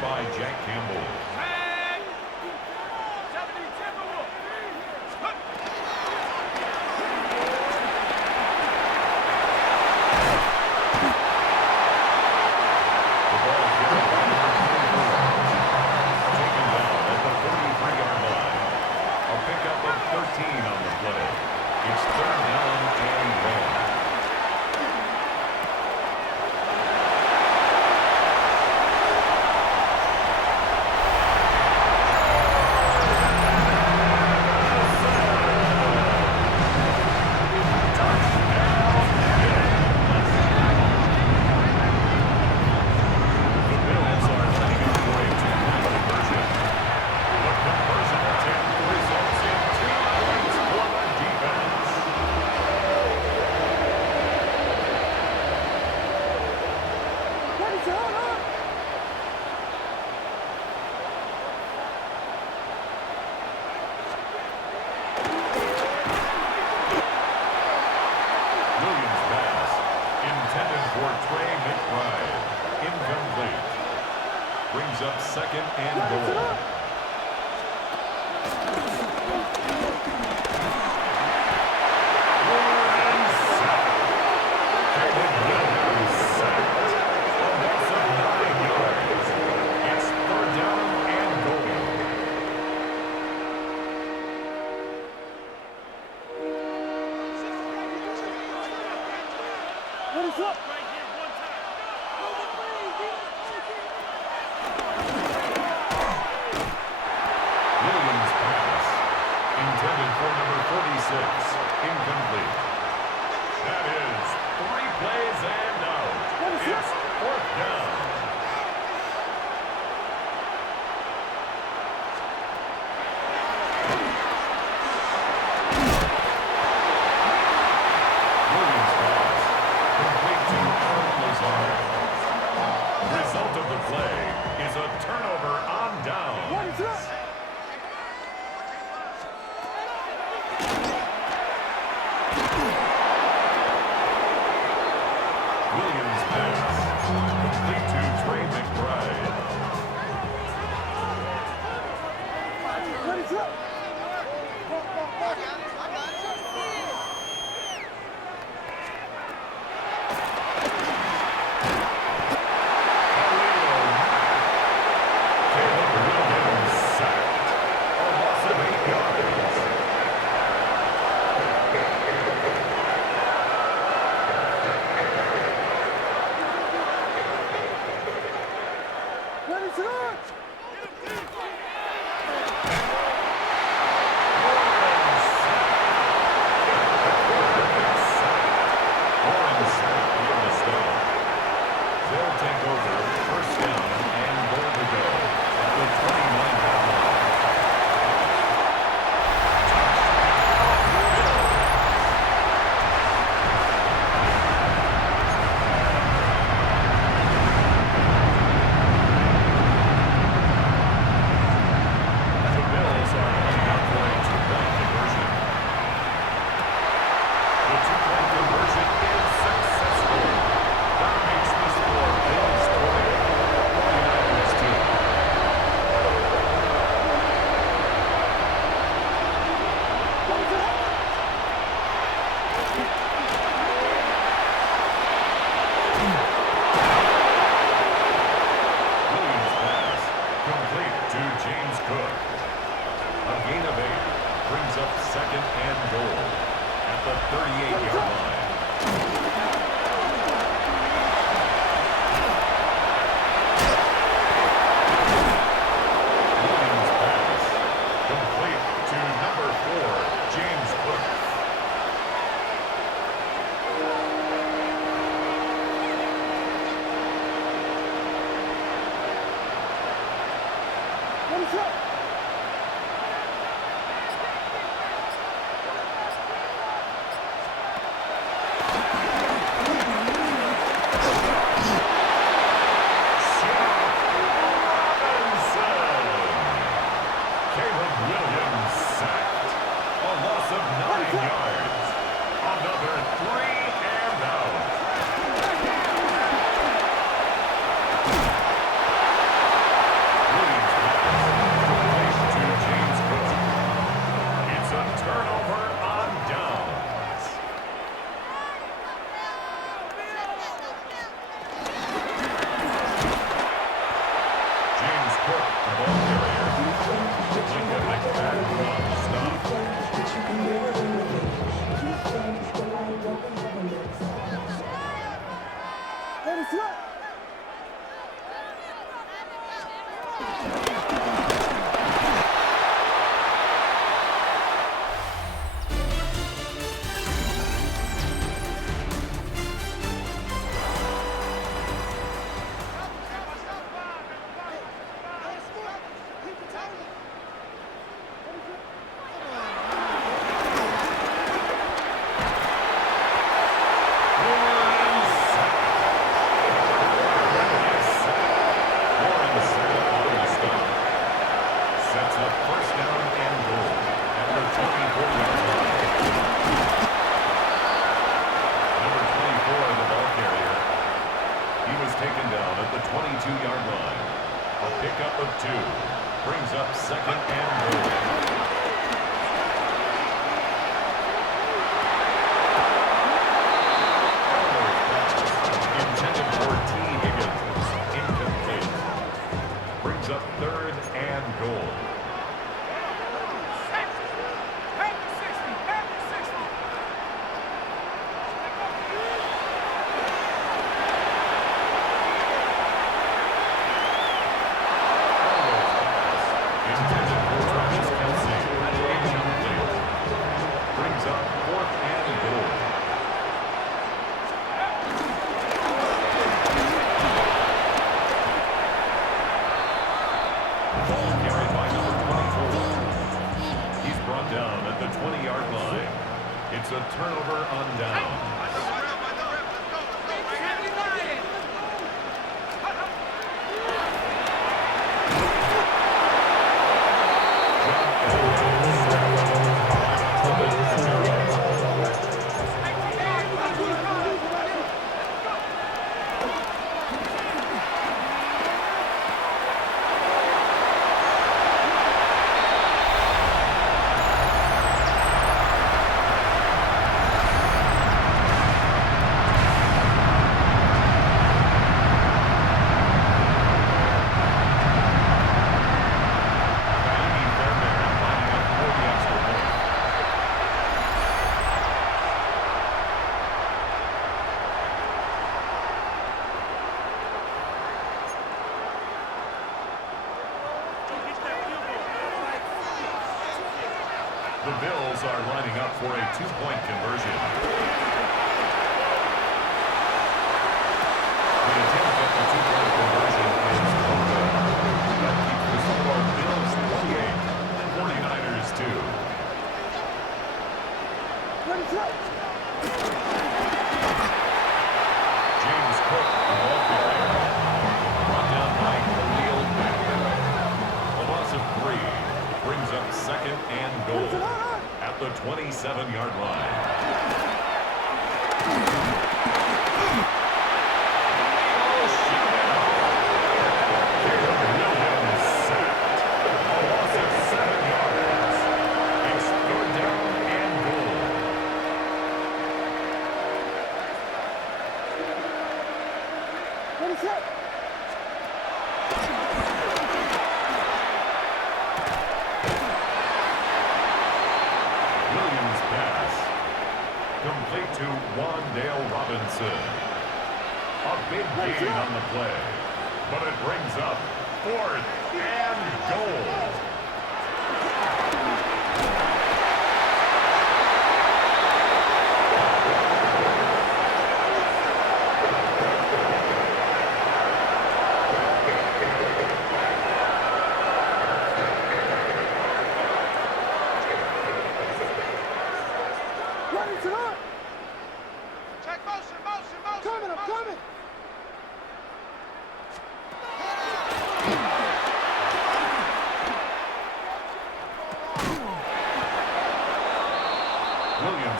By Jack Campbell. Brings up second and goal. It's third down and goal. What is up? Intended for number 46, incomplete. That is 3 plays and out. It's fourth down. Williams pass, complete to It's a turnover on downs. The Bills are lining up for a two-point conversion. The attempt at the two-point conversion is no good. That keeps the score Bills 28, 49ers 2. James Cook, the ball carrier. Brought down by Khalil Mack. A loss of 3 brings up second and goal at the 27-yard line. Complete to Wandale Robinson. A big gain on the play, but it brings up 4th and goal. Williams'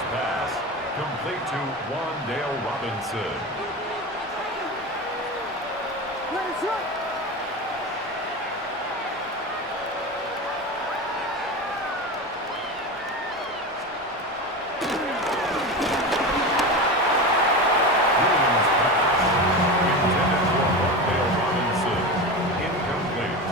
pass complete to Wandale Robinson. Williams' pass intended for Wandale Robinson. Incomplete.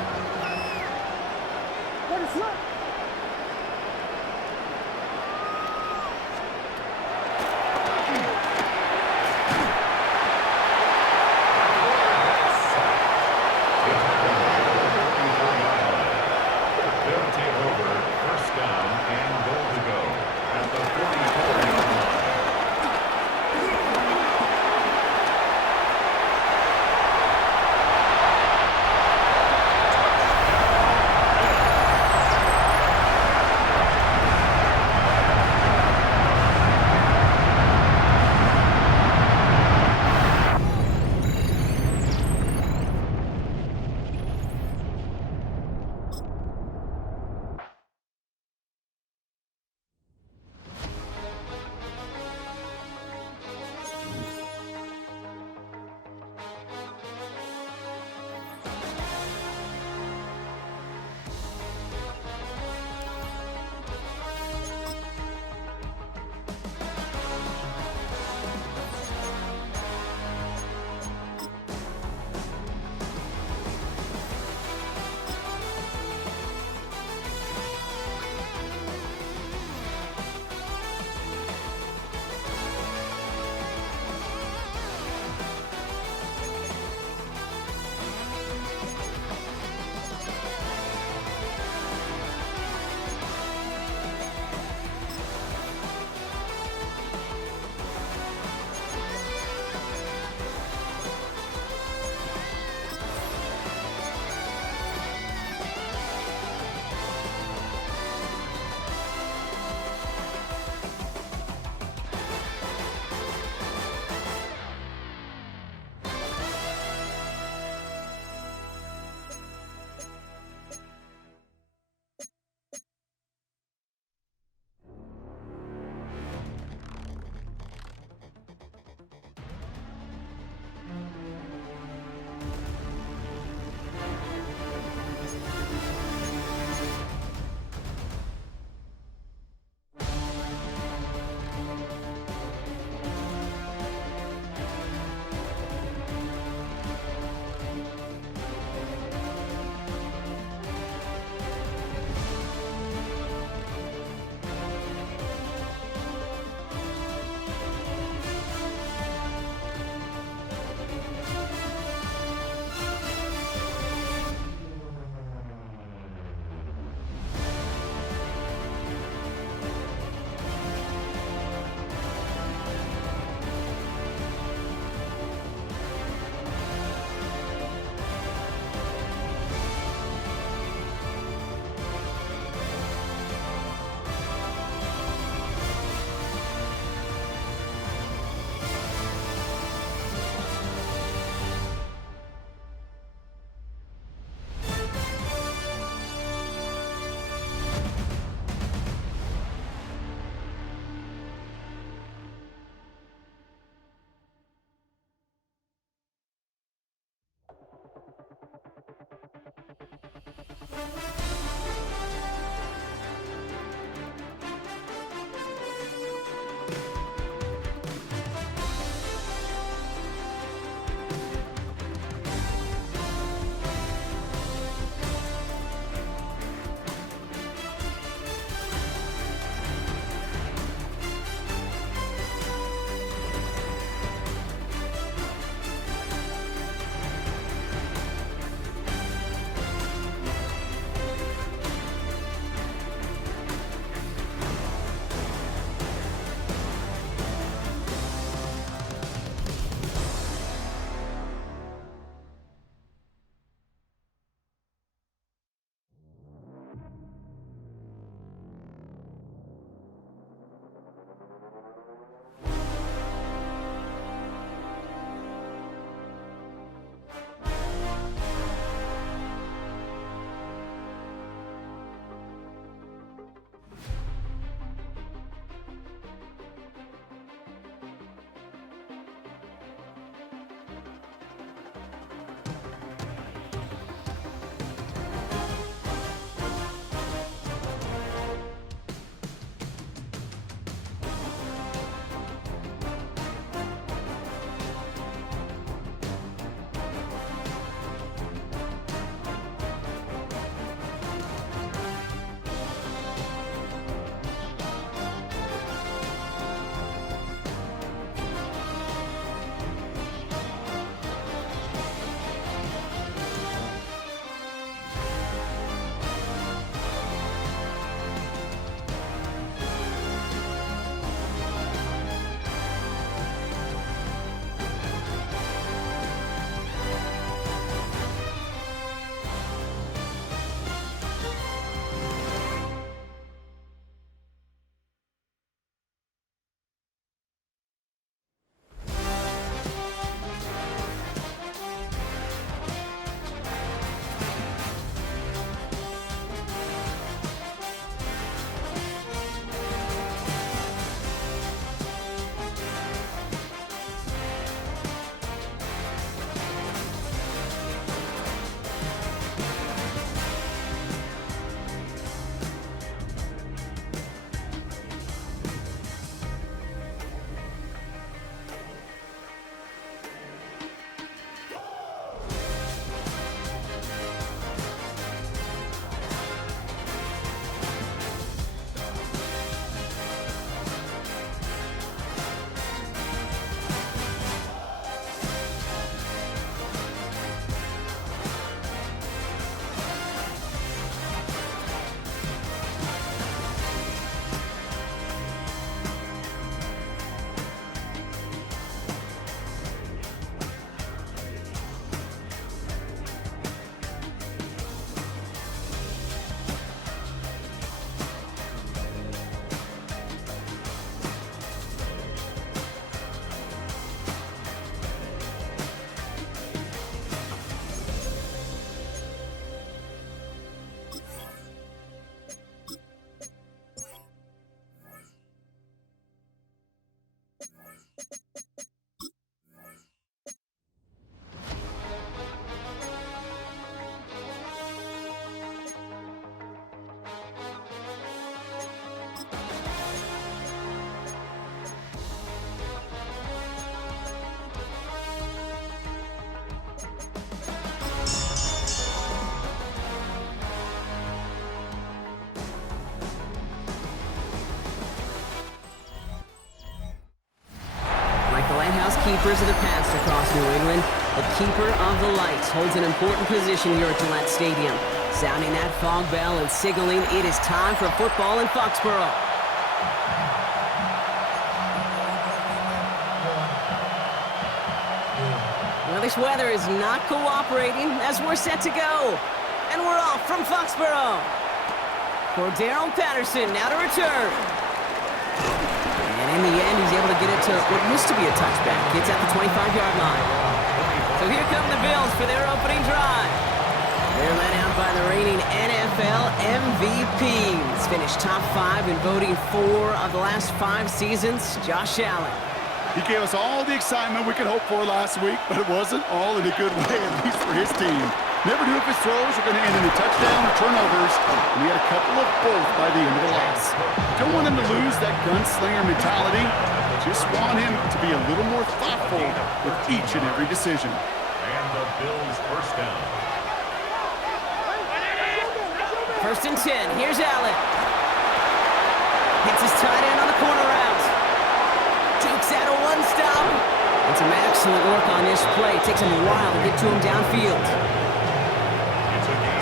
keepers of the past across New England, the keeper of the lights holds an important position here at Gillette Stadium, sounding that fog bell and signaling it is time for football in Foxborough. Well, this weather is not cooperating as we're set to go. And we're off from Foxborough. Cordero Patterson now to return. And in the end, he's able to get it to what used to be a touchback. It's at the 25-yard line. So here come the Bills for their opening drive. They're led out by the reigning NFL MVPs. Finished top 5 in voting 4 of the last 5 seasons, Josh Allen. He gave us all the excitement we could hope for last week, but it wasn't all in a good way, at least for his team. Never knew if his throws were going to end in a touchdown or turnovers, and he had a couple of both by the end of the loss. Don't want him to lose that gunslinger mentality. Just want him to be a little more thoughtful with each and every decision. And the Bills first down. 1st and 10. Here's Allen. Hits his tight end on the corner route. Takes out a one-stop. And some excellent work on this play. It takes him a while to get to him downfield.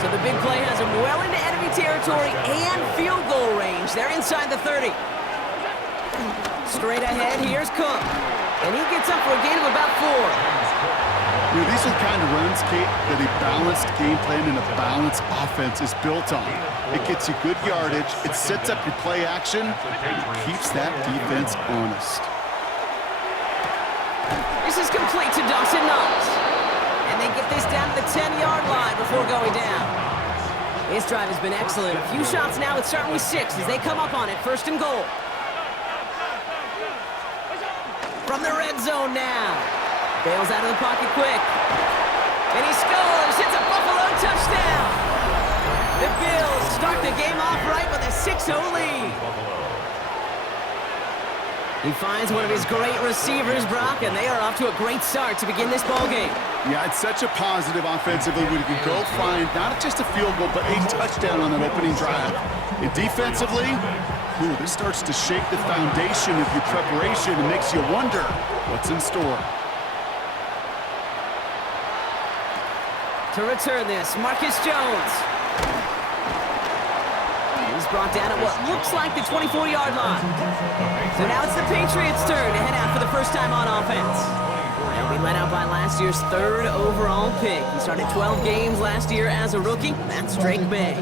So the big play has him well into enemy territory and field goal range. They're inside the 30. Straight ahead, here's Cook. And he gets up for a gain of about 4. You know, these are the kind of runs, Kate, that a balanced game plan and a balanced offense is built on. It gets you good yardage, it sets up your play action, keeps that defense honest. This is complete to Dawson Knox. And they get this down to the 10-yard line before going down. This drive has been excellent. A few shots now, it's starting with 6 as they come up on it. 1st and goal. From the red zone now. Bails out of the pocket quick. And he scores. It's a Buffalo touchdown. The Bills start the game off right with a 6-0 lead. He finds one of his great receivers, Brock, and they are off to a great start to begin this ballgame. Yeah, it's such a positive offensively when you can go find not just a field goal, but a touchdown on that opening drive. And defensively, this starts to shake the foundation of your preparation and makes you wonder what's in store. To return this, Marcus Jones. He's brought down at what looks like the 24-yard line. So now it's the Patriots' turn to head out for the first time on offense. They'll be led out by last year's 3rd overall pick. He started 12 games last year as a rookie. That's Drake May.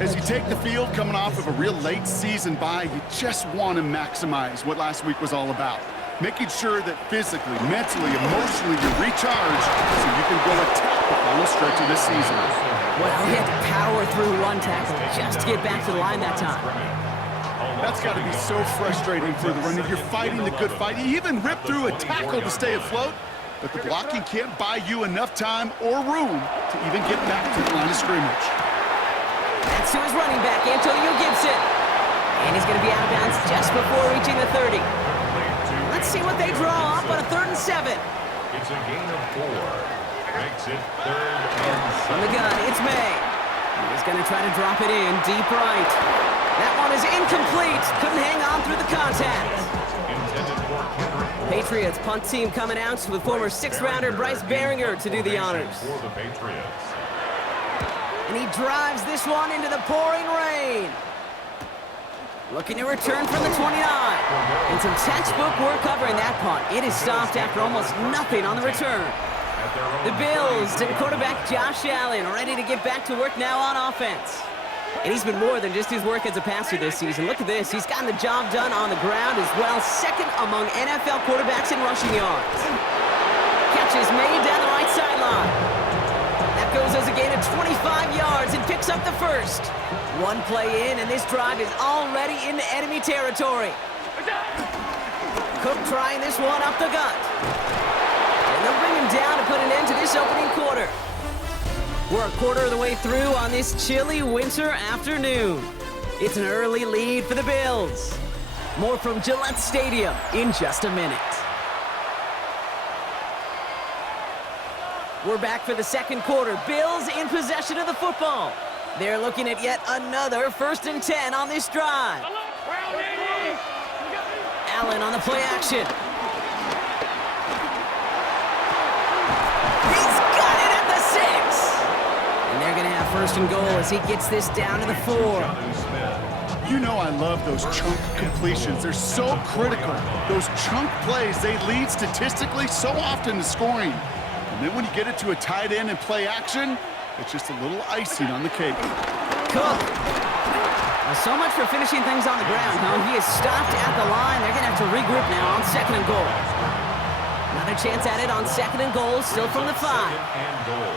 As you take the field coming off of a real late season bye, you just want to maximize what last week was all about. Making sure that physically, mentally, emotionally you recharge so you can go attack the final stretch of this season. Well, he had to power through one tackle just to get back to the line that time. That's got to be so frustrating for the runner. You're fighting the good fight. You even rip through a tackle to stay afloat, but the blocking can't buy you enough time or room to even get back to the line of scrimmage. That's to his running back, Antonio Gibson. And he's going to be out of bounds just before reaching the 30. Let's see what they draw up on a 3rd and 7. It's a gain of 4. Makes it 3rd and 7. From the gun, it's May. He's going to try to drop it in deep right. That one is incomplete. Couldn't hang on through the contact. Patriots punt team coming out with former 6th-rounder Bryce Baringer to do the honors. For the Patriots. And he drives this one into the pouring rain. Looking to return from the 29. And some textbook work covering that punt. It is stopped after almost nothing on the return. The Bills and quarterback Josh Allen ready to get back to work now on offense. And he's been more than just his work as a passer this season. Look at this. He's gotten the job done on the ground as well. 2nd among NFL quarterbacks in rushing yards. Catches made down the right sideline. That goes as a gain of 25 yards and picks up the 1st. One play in, and this drive is already into enemy territory. Cook trying this one up the gut. And they'll bring him down to put an end to this opening quarter. We're a quarter of the way through on this chilly winter afternoon. It's an early lead for the Bills. More from Gillette Stadium in just a minute. We're back for the 2nd quarter. Bills in possession of the football. They're looking at yet another 1st and 10 on this drive. Allen on the play action. first and goal as he gets this down to the 4. You know I love those chunk completions. They're so critical. Those chunk plays, they lead statistically so often to scoring. And then when you get it to a tight end and play action, it's just a little icing on the cake. Cook. Well, so much for finishing things on the ground, huh? He is stopped at the line. They're going to have to regroup now on 2nd and goal. Another chance at it on 2nd and goal, still from the 5. 2nd and goal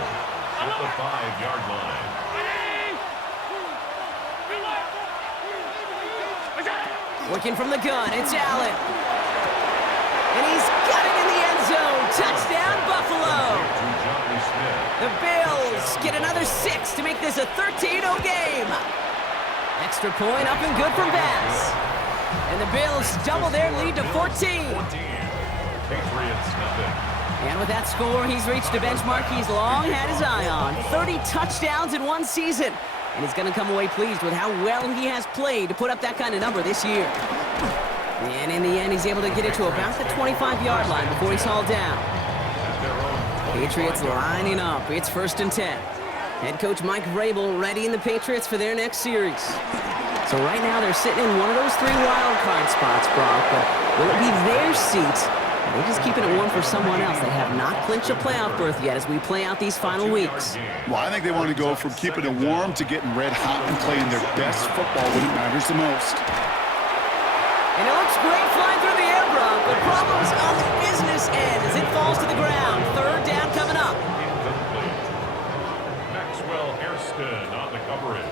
at the 5-yard line. Working from the gun, it's Allen. And he's got it in the end zone. Touchdown, Buffalo. The Bills get another 6 to make this a 13-0 game. Extra point up and good from Bass. And the Bills double their lead to 14. Patriots nothing. And with that score, he's reached a benchmark he's long had his eye on. 30 touchdowns in one season. And he's going to come away pleased with how well he has played to put up that kind of number this year. And in the end, he's able to get it to about the 25-yard line before he's hauled down. Patriots lining up. It's 1st and 10. Head coach Mike Vrabel readying the Patriots for their next series. So right now, they're sitting in one of those 3 wild card spots, Brock. But will it be their seat? They're just keeping it warm for someone else. They have not clinched a playoff berth yet as we play out these final weeks. Well, I think they want to go from keeping it warm to getting red hot and playing their best football when it matters the most. And it looks great flying through the air, Brock, but problems on the business end as it falls to the ground. 3rd down coming up. Incomplete. Maxwell Hairston on the coverage.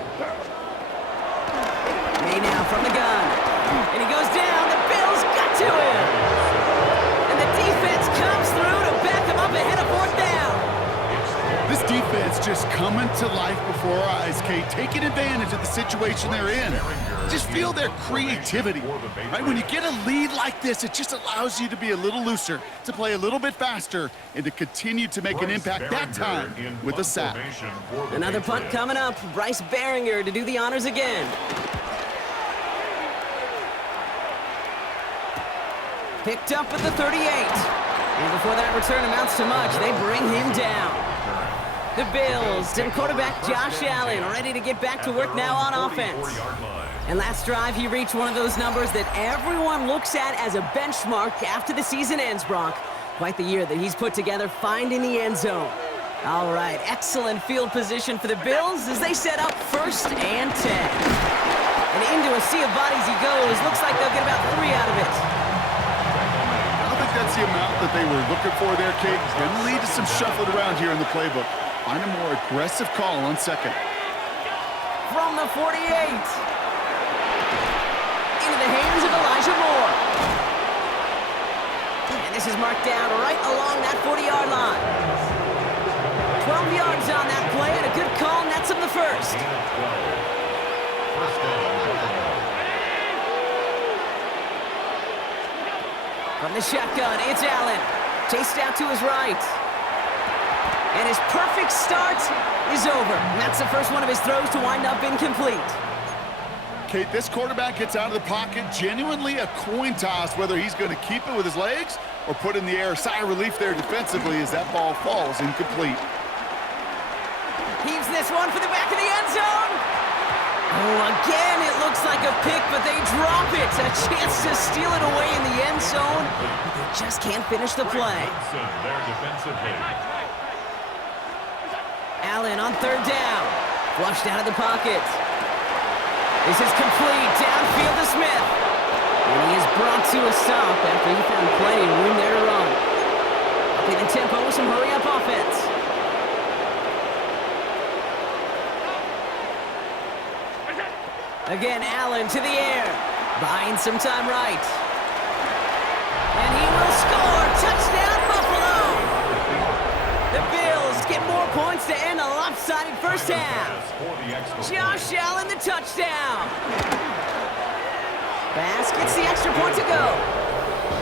May now from the gun. And he goes down. The Bills got to him. And the defense comes through to back him up ahead of 4th down. This defense just coming to life before our eyes, Kate, taking advantage of the situation they're in. Just feel their creativity, right? When you get a lead like this, it just allows you to be a little looser, to play a little bit faster, and to continue to make an impact that time with a sack. Another punt coming up. Bryce Behringer to do the honors again. Picked up at the 38. And before that return amounts to much, they bring him down. The Bills and quarterback Josh Allen ready to get back to work now on offense. And last drive, he reached one of those numbers that everyone looks at as a benchmark after the season ends, Brock. Quite the year that he's put together, finding the end zone. All right, excellent field position for the Bills as they set up 1st and 10. And into a sea of bodies he goes. Looks like they'll get about 3 out of it. I don't think that's the amount that they were looking for there, Kate. It's going to lead to some shuffling around here in the playbook. Find a more aggressive call on 2nd. From the 48. Into the hands of Elijah Moore. And this is marked down right along that 40-yard line. 12 yards on that play, and a good call nets him the 1st. From the shotgun, it's Allen. Chased out to his right. And his perfect start is over. And that's the first one of his throws to wind up incomplete. Kate, this quarterback gets out of the pocket, genuinely a coin toss whether he's going to keep it with his legs or put in the air. Sigh of relief there defensively as that ball falls incomplete. Heaves this one for the back of the end zone. Oh, again, it looks like a pick, but they drop it. A chance to steal it away in the end zone, but they just can't finish the play. Allen on 3rd down. Flushed out of the pocket. This is complete. Downfield to Smith. And he is brought to a stop after he found plenty of room there to run. Upping the tempo with some hurry-up offense. Again, Allen to the air. Buying some time right. And he will score. Touchdown, Buffalo! The Bills get more points to end a lopsided first half. Josh Allen, the touchdown. Bass gets the extra point to go.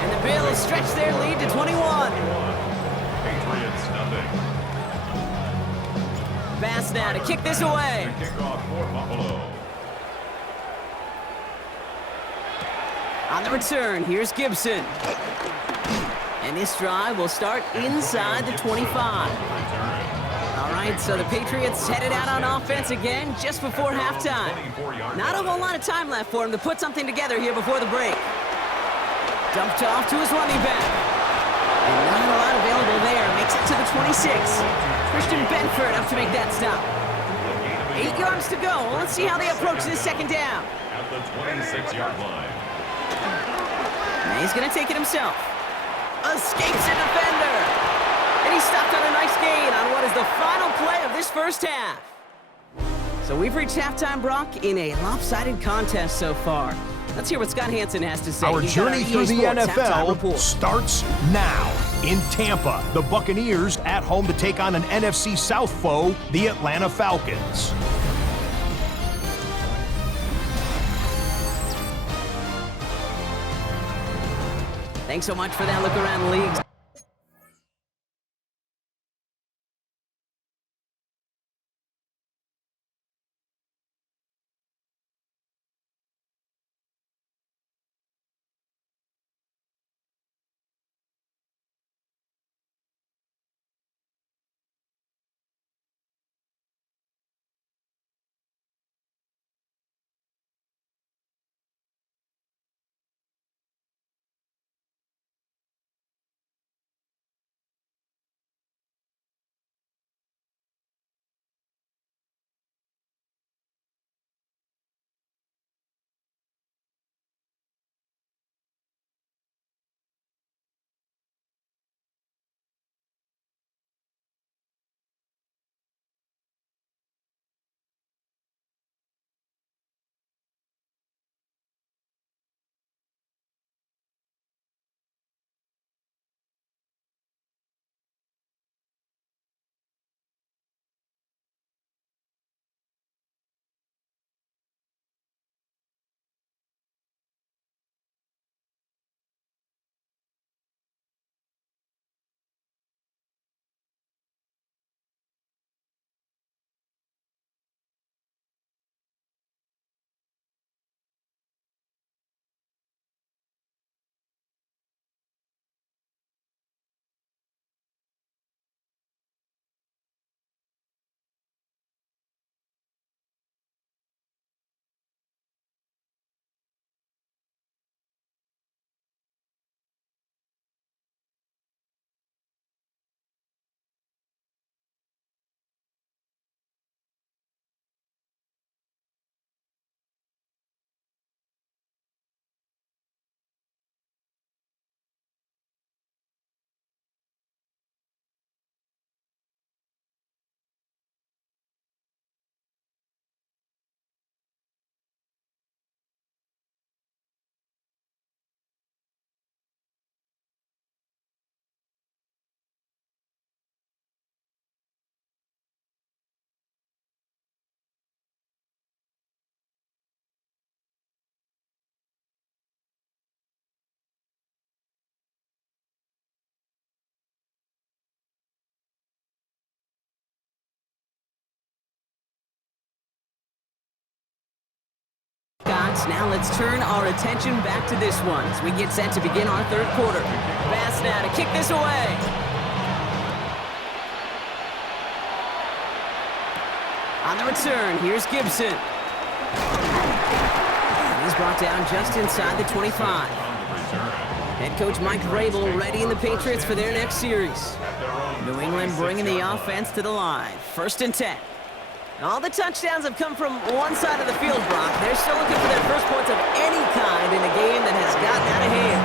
And the Bills stretch their lead to 21. Patriots nothing. Bass now to kick this away. Kickoff for Buffalo. On the return, here's Gibson. And this drive will start inside the 25. All right, so the Patriots headed out on offense again just before halftime. Not a whole lot of time left for him to put something together here before the break. Dumped off to his running back. And not a lot available there. Makes it to the 26. Christian Benford up to make that stop. 8 yards to go. Well, let's see how they approach this second down. At the 26-yard line. And he's going to take it himself. Escapes a defender. And he stopped on a nice gain on what is the final play of this first half. So we've reached halftime, Brock, in a lopsided contest so far. Let's hear what Scott Hansen has to say. Our journey through the NFL report starts now. In Tampa, the Buccaneers at home to take on an NFC South foe, the Atlanta Falcons. Thanks so much for that look around the league. Now let's turn our attention back to this one as we get set to begin our third quarter. Pass now to kick this away. On the return, here's Gibson. And he's brought down just inside the 25. Head coach Mike Vrabel readying the Patriots for their next series. New England bringing the offense to the line. 1st and 10. All the touchdowns have come from one side of the field, Brock. They're still looking for their first points of any kind in a game that has gotten out of hand.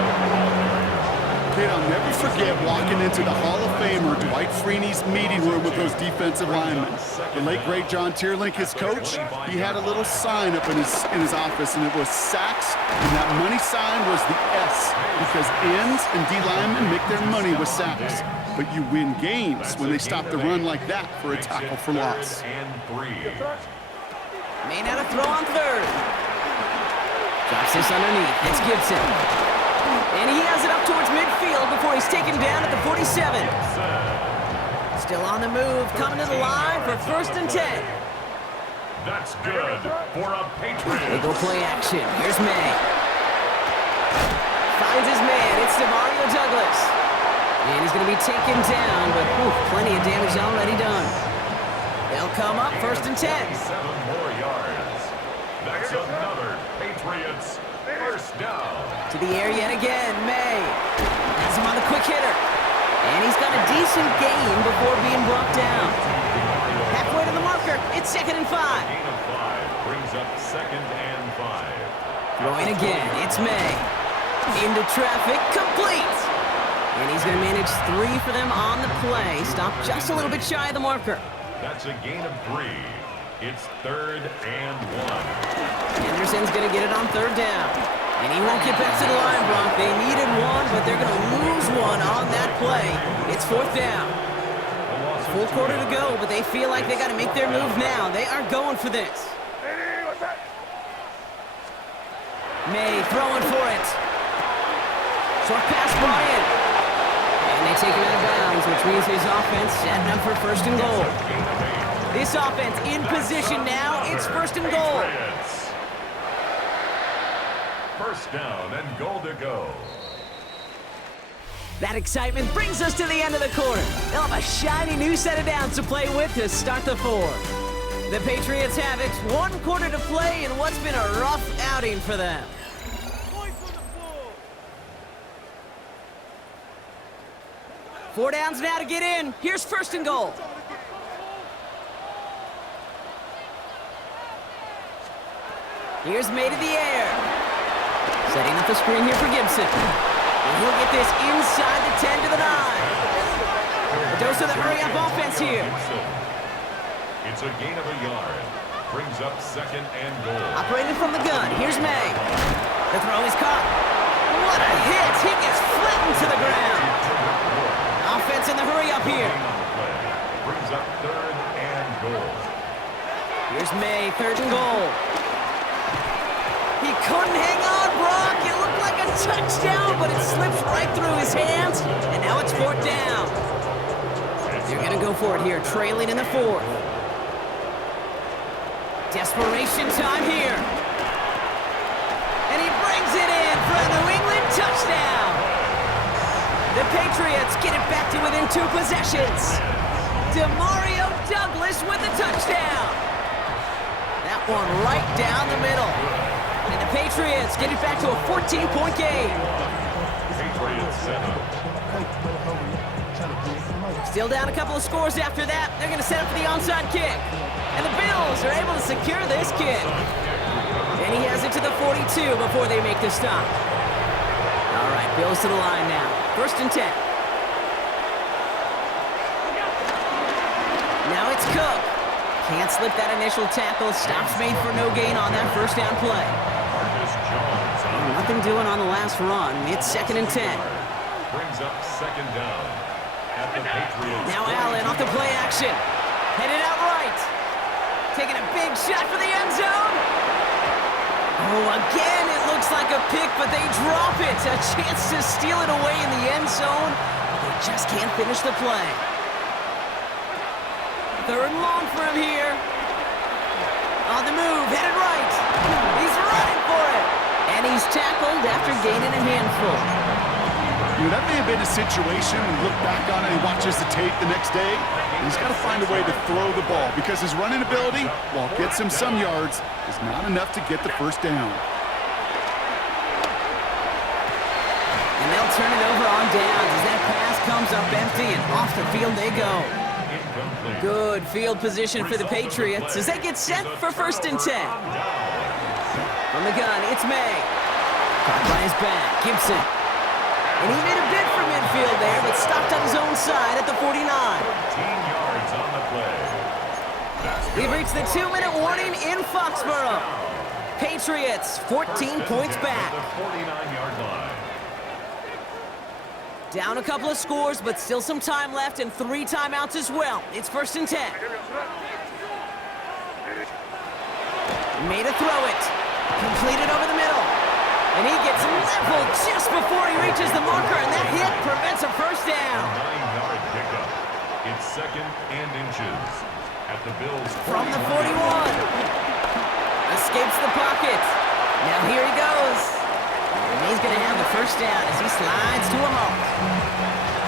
Kid, I'll never forget walking into the Hall of Famer Dwight Freeney's meeting room with those defensive linemen. The late, great John Tierlink, his coach, he had a little sign up in his office, and it was sacks, and that money sign was the S, because ends and D linemen make their money with sacks. But you win games when they stop the run like that for a tackle for loss. May not have throw on 3rd. Drops this underneath. It's Gibson. And he has it up towards midfield before he's taken down at the 47. Still on the move, coming to the line for 1st and 10. That's good for a Patriot. They go play action. Here's May. Finds his man. It's DeMario Douglas. And he's going to be taken down, but plenty of damage already done. They'll come up first and 10. 7 more yards. That's another Patriots first down. To the air yet again, May. Has him on the quick hitter. And he's got a decent gain before being brought down. Halfway to the marker, it's 2nd and 5. Gain of 5 brings up 2nd and 5. Throwing again, it's May. Into traffic, complete. And he's going to manage 3 for them on the play. Stop just a little bit shy of the marker. That's a gain of 3. It's 3rd and 1. Anderson's going to get it on 3rd down. And he won't get back to the line, Brock. They needed 1, but they're going to lose 1 on that play. It's 4th down. Full quarter to go, but they feel like they got to make their move now. They are going for this. May throwing for it. Short pass, Bryant. And they take him out of bounds, which means his offense setting up for 1st and goal. This offense in position now. It's 1st and goal. 1st down and goal to go. That excitement brings us to the end of the quarter. They'll have a shiny new set of downs to play with to start the 4th. The Patriots have it. 1 quarter to play in what's been a rough outing for them. 4 downs now to get in. Here's 1st and goal. Here's May to the air. Setting up the screen here for Gibson. And he'll get this inside the 10 to the 9. A dose of the hurry-up offense here. It's a gain of a yard. Brings up 2nd and goal. Operating from the gun. Here's May. The throw is caught. What a hit. He gets flattened to the ground. Offense in the hurry-up here. Brings up 3rd and goal. Here's May, 3rd and goal. He couldn't hang on, Brock. It looked like a touchdown, but it slips right through his hands, and now it's 4th down. They're going to go for it here, trailing in the 4th. Desperation time here. And he brings it in for a New England touchdown. The Patriots get it back to within 2 possessions. Demario Douglas with the touchdown. That one right down the middle. And the Patriots get it back to a 14-point game. Patriots set up. Still down a couple of scores after that. They're going to set up for the onside kick. And the Bills are able to secure this kick. And he has it to the 42 before they make the stop. All right, Bills to the line now. 1st and 10. Now it's Cook. Can't slip that initial tackle. Stops made for no gain on that 1st down play. Nothing doing on the last run. It's 2nd and 10. Brings up 2nd down. At the Patriots. Now Allen off the play action. Headed out right. Taking a big shot for the end zone. Oh, again, it looks like a pick, but they drop it. A chance to steal it away in the end zone, but they just can't finish the play. 3rd and long for him here. On the move, headed right. He's running for it. And he's tackled after gaining a handful. You know, that may have been a situation when you look back on it and he watches the tape the next day. He's got to find a way to throw the ball because his running ability, while it gets him some yards, is not enough to get the 1st down. And they'll turn it over on downs as that pass comes up empty and off the field they go. Good field position for the Patriots as they get set for 1st and 10. From the gun, it's May. Caught by his back, Gibson. And he made a bid for midfield there, but stopped on his own side at the 49. 14 yards on the play. We've reached the 2-minute warning in Foxborough. Patriots, 14 points back. The 49-yard line. Down a couple of scores, but still some time left and 3 timeouts as well. It's 1st and 10. Made a throw it. Completed over the middle. And he gets leveled just before he reaches the marker, and that hit prevents a 1st down. 9-yard pickup. It's 2nd and inches. At the Bills' From the 41. Escapes the pocket. Now here he goes. And he's going to have the 1st down as he slides to a halt.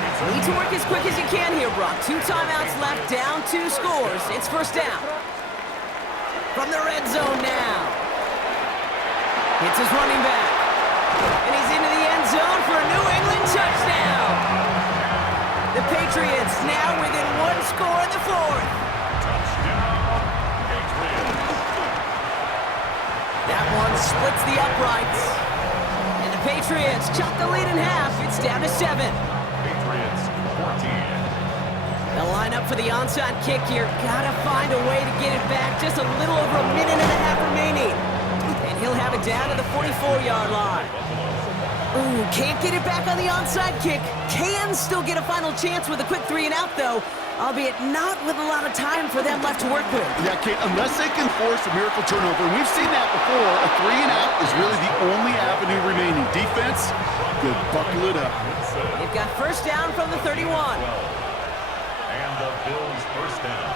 It's Need to work as quick as you can here, Brock. 2 timeouts left, down 2 scores. It's first down. From the red zone now. Hits his running back. And he's into the end zone for a New England touchdown. The Patriots now within 1 score in the 4th. Touchdown, Patriots. That one splits the uprights. And the Patriots chop the lead in half. It's down to 7. Patriots 14. They'll line up for the onside kick here. Gotta find a way to get it back. Just a little over a minute and a half remaining. And he'll have it down to the 44-yard line. Ooh, can't get it back on the onside kick. Can still get a final chance with a quick 3 and out, though. Albeit not with a lot of time for them left to work with. Yeah, Kate, unless they can force a miracle turnover, and we've seen that before, a 3 and out is really the only avenue remaining. Defense, good, buckle it up. They've got first down from the 31. And the Bills first down.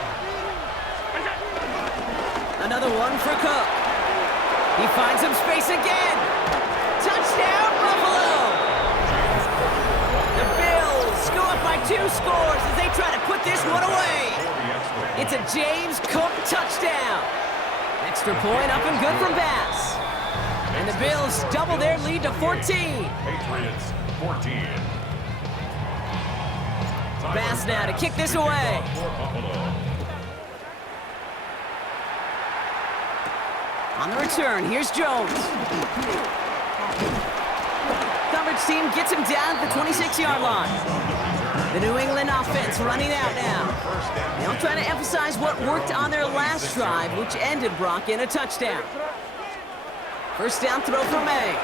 Another one for Cook. He finds some space again. Touchdown, Buffalo! The Bills go up by 2 scores as they try to put this one away. It's a James Cook touchdown. Extra point up and good from Bass. And the Bills double their lead to 14. Patriots 14. Bass now to kick this away. On the return, here's Jones. Coverage team gets him down at the 26-yard line. The New England offense running out now. They'll try to emphasize what worked on their last drive, which ended Brock in a touchdown. First down throw for May.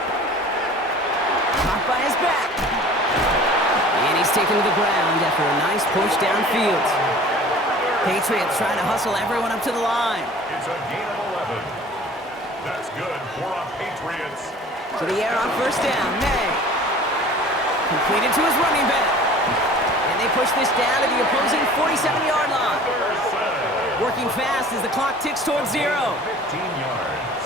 Caught by his back. And he's taken to the ground after a nice push downfield. Patriots trying to hustle everyone up to the line. It's a gain of 11. That's good for our Patriots. To the air on first down, May. Completed to his running back. And they push this down to the opposing 47-yard line. Working fast as the clock ticks towards 0. 15 yards.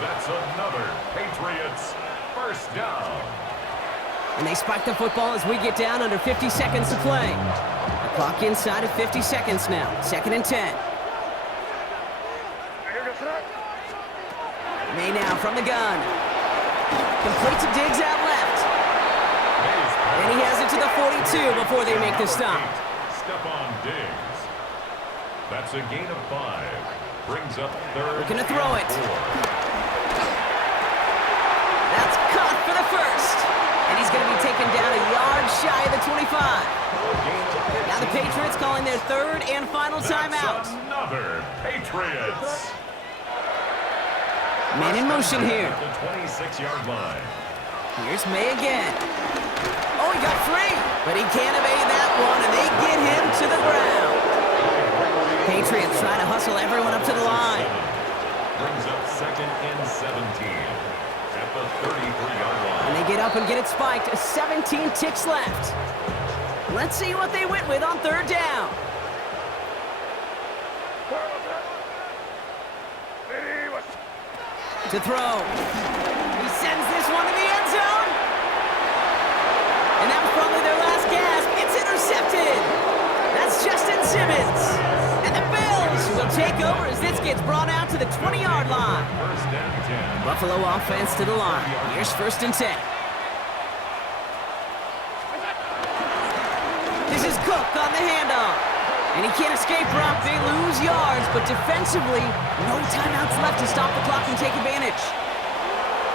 That's another Patriots first down. And they spike the football as we get down under 50 seconds to play. The clock inside of 50 seconds now. 2nd and 10. May now from the gun. Complete to Diggs out left. And he has it to the 42 before they make the stop. Stephon Diggs. That's a gain of 5. Brings up 3rd. Looking to throw it. That's caught for the first. And he's going to be taken down a yard shy of the 25. Now the Patriots calling their 3rd and final timeout. Another Patriots. Man in motion here. At the 26-yard line. Here's May again. Oh, he got free, but he can't evade that one, and they get him to the ground. Patriots trying to hustle everyone up to the line. Brings up 2nd and 17 at the 33-yard line. And they get up and get it spiked. 17 ticks left. Let's see what they went with on 3rd down. To throw. He sends this one to the end zone. And that was probably their last gasp. It's intercepted. That's Justin Simmons. And the Bills will take over as this gets brought out to the 20-yard line. First down 10. Buffalo offense to the line. Here's 1st and 10. This is Cook on the handoff. And he can't escape, Brock. They lose yards, but defensively, no timeouts left to stop the clock and take advantage.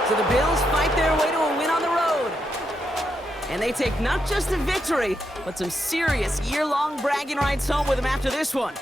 So the Bills fight their way to a win on the road. And they take not just a victory, but some serious year-long bragging rights home with them after this one.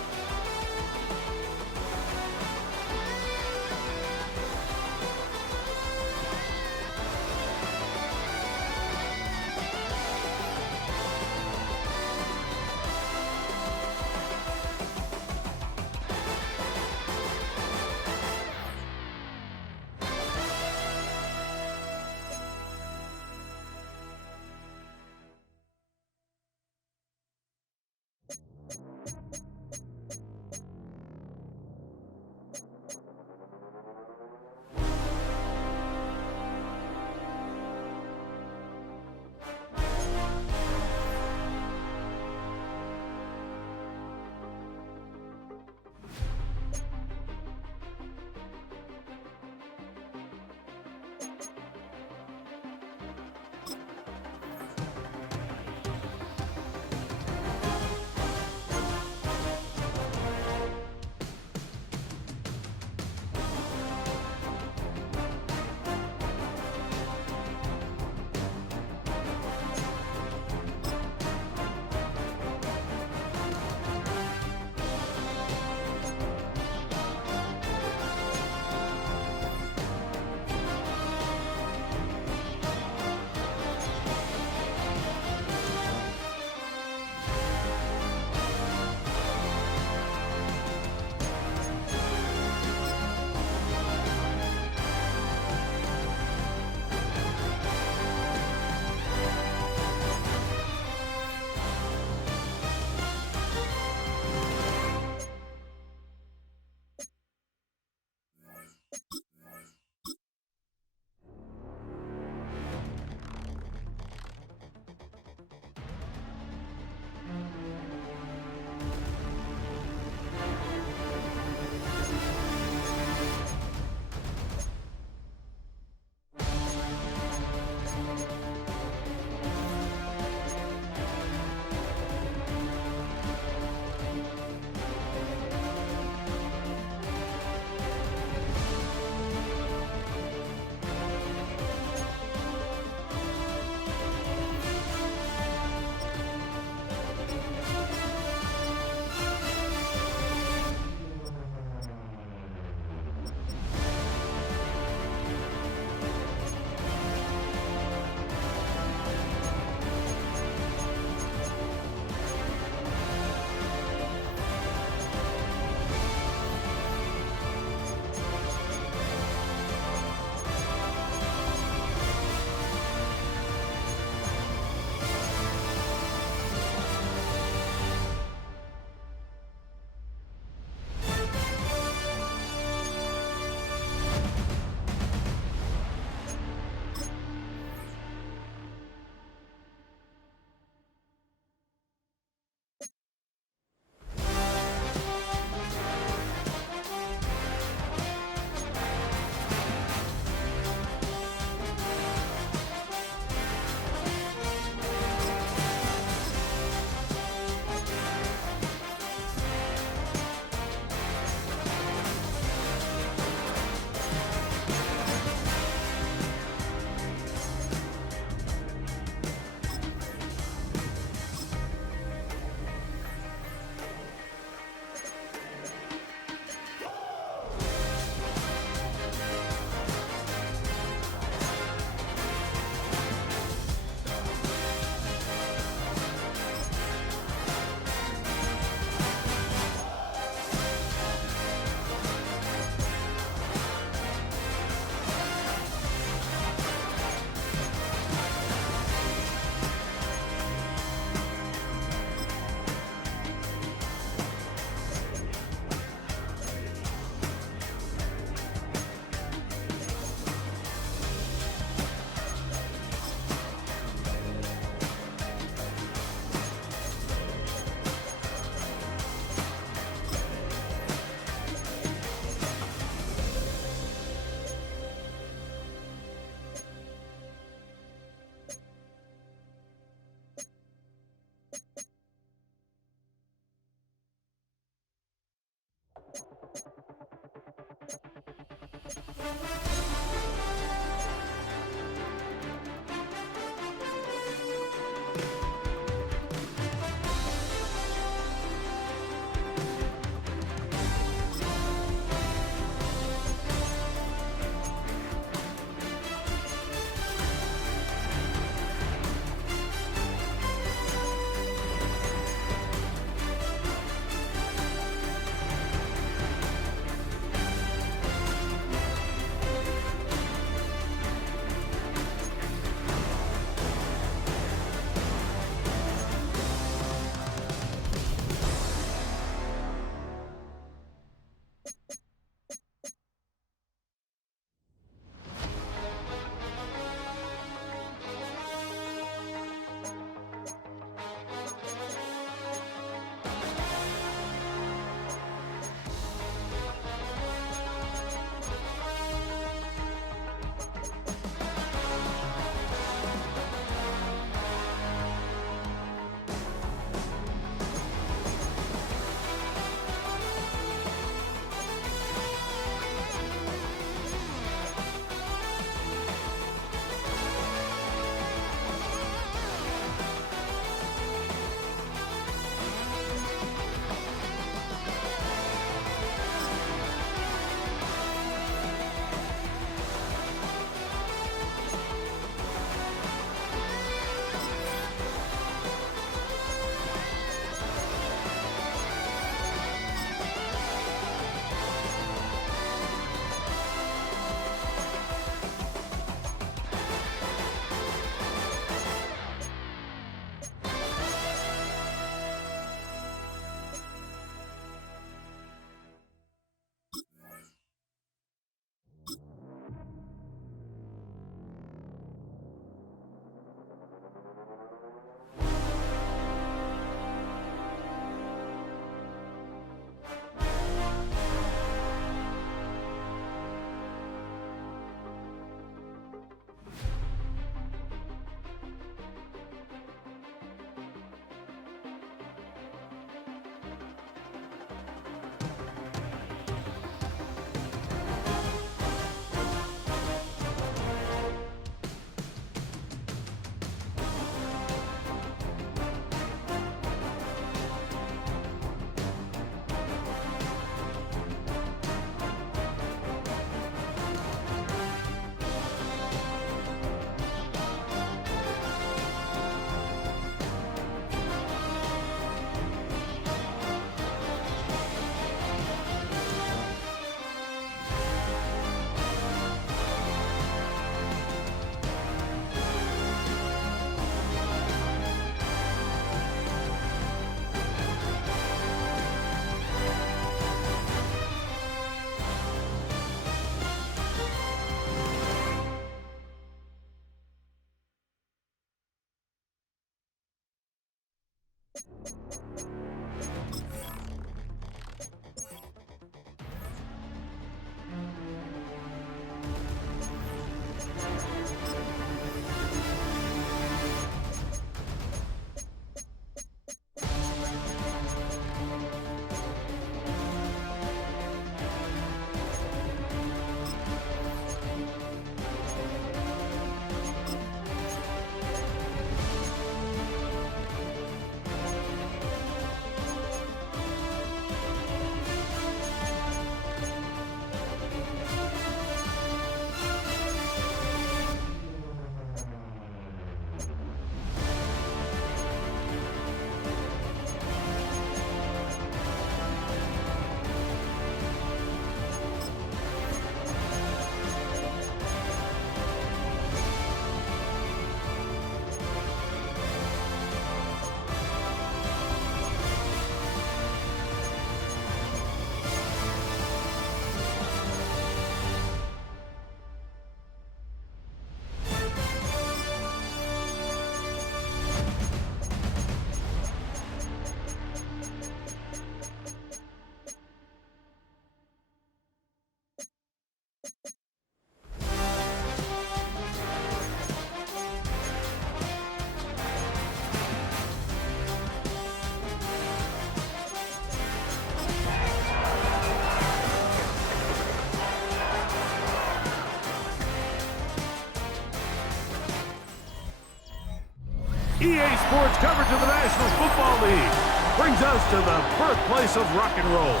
EA Sports coverage of the National Football League brings us to the birthplace of rock and roll,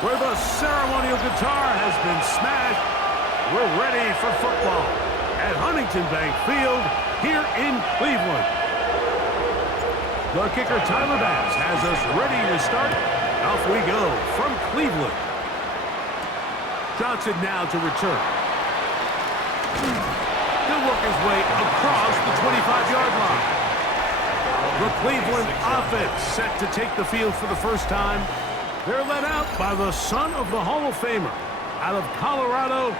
where the ceremonial guitar has been smashed. We're ready for football at Huntington Bank Field here in Cleveland. The kicker, Tyler Bass, has us ready to start. Off we go from Cleveland. Johnson now to return. He'll work his way across the 25-yard line. The Cleveland offense set to take the field for the first time. They're led out by the son of the Hall of Famer. Out of Colorado,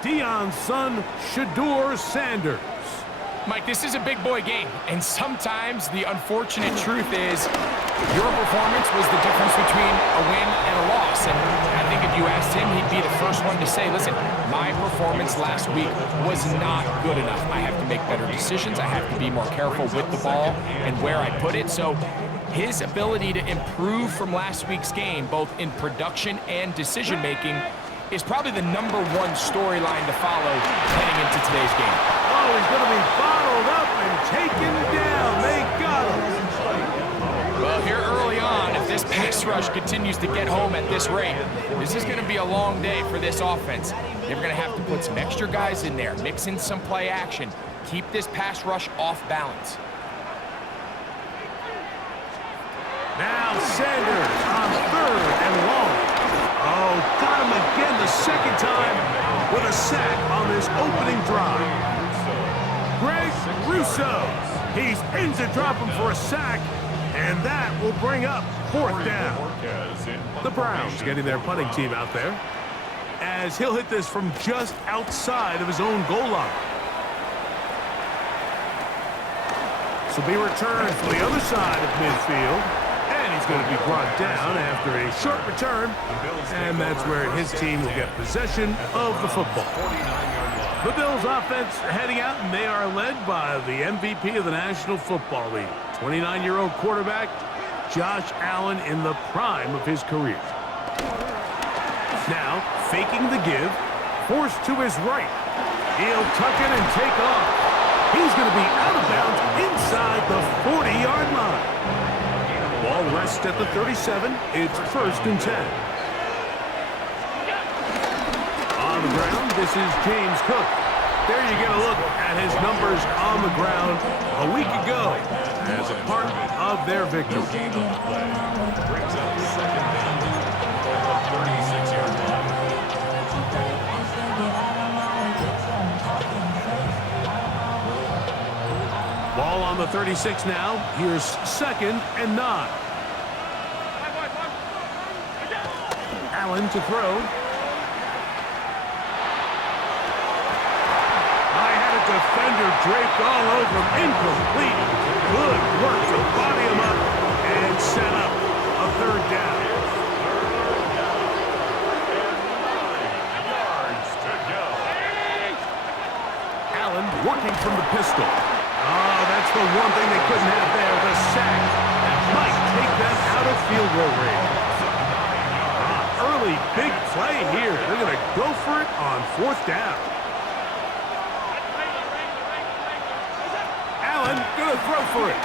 Deion's son, Shedeur Sanders. Mike, this is a big boy game, and sometimes the unfortunate truth is your performance was the difference between a win and a loss. And I think if you asked him, he'd be the first one to say, listen, my performance last week was not good enough. I have to make better decisions. I have to be more careful with the ball and where I put it. So his ability to improve from last week's game, both in production and decision-making, is probably the #1 storyline to follow heading into today's game. Oh, he's going to be bottled up and taken down. They got him. Well, here early on, if this pass rush continues to get home at this rate, this is going to be a long day for this offense. They're going to have to put some extra guys in there, mix in some play action, keep this pass rush off balance. Now Sanders on 3rd and long. Oh, got him again the second time with a sack on this opening drive. Greg Russo, he's in to drop him for a sack, and that will bring up 4th down. The Browns getting their punting team out there, as he'll hit this from just outside of his own goal line. So be returned from the other side of midfield. He's going to be brought down after a short return, and that's where his team will get possession of the football. The Bills offense heading out, and they are led by the MVP of the National Football League, 29-year-old quarterback Josh Allen in the prime of his career. Now, faking the give, forced to his right. He'll tuck it and take off. He's going to be out of bounds inside the 40-yard line. Ball rests at the 37. It's 1st and 10. On the ground, this is James Cook. There you get a look at his numbers on the ground a week ago as a part of their victory. Brings up 2nd down from the 36-yard line. Ball on the 36 now. Here's 2nd and 9. Allen to throw. I had a defender draped all over him. Incomplete. Good work to body him up and set up a 3rd down. 9 yards to go. Allen working from the pistol. Oh, that's the one thing they couldn't have there, the sack. That might take them out of field goal range. Early big play here. They're going to go for it on 4th down. Allen going to throw for it.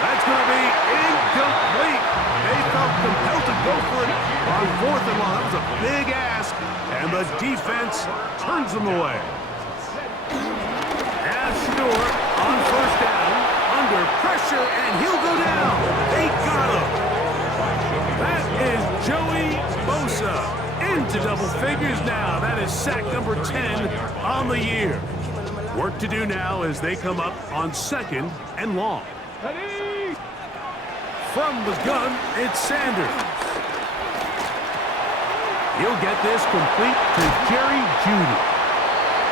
That's going to be incomplete. They felt compelled to go for it on 4th and long. That was a big ask, and the defense turns them away. Shedeur on 1st down, under pressure, and he'll go down. They got him. That is Joey Bosa into double figures now. That is sack number 10 on the year. Work to do now as they come up on 2nd and long. From the gun, it's Sanders. He'll get this complete to Jerry Jeudy.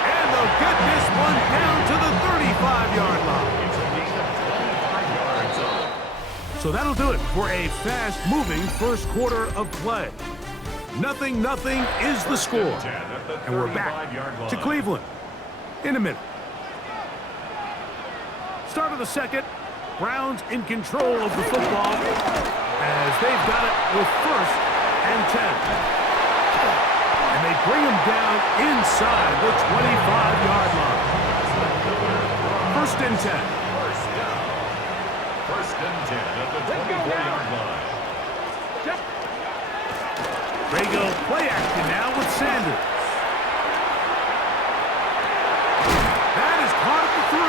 And they'll get this one down to the 35-yard line. So that'll do it for a fast-moving first quarter of play. 0-0 is the score. And we're back to Cleveland in a minute. Start of the second. Browns in control of the football as they've got it with 1st and 10. And they bring him down inside the 25-yard line. First and 10. First and 10 at the 24-yard line. They go play action now with Sanders. That is caught at the 3.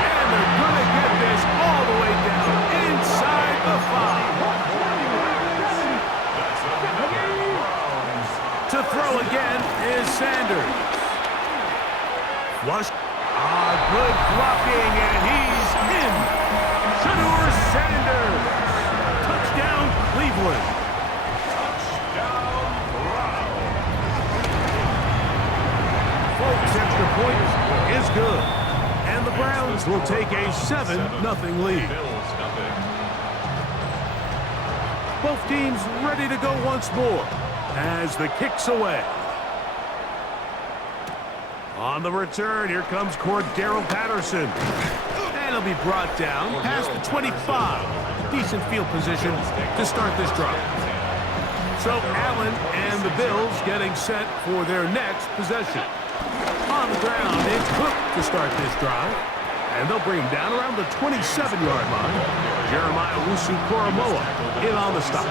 And they're going to get this all the way down inside the 5. To throw again is Sanders. Flush. Good blocking, and he's in. Shedeur Sanders. Touchdown, Cleveland. Folks, extra point is good. And the Browns will take a 7-0 lead. Both teams ready to go once more as the kick's away. On the return, here comes Cordero Patterson. And he'll be brought down past the 25. Decent field position to start this drive. So Allen and the Bills getting set for their next possession. On the ground, it's Cook to start this drive. And they'll bring him down around the 27-yard line. Jeremiah Wusu-Koramoah in on the stop.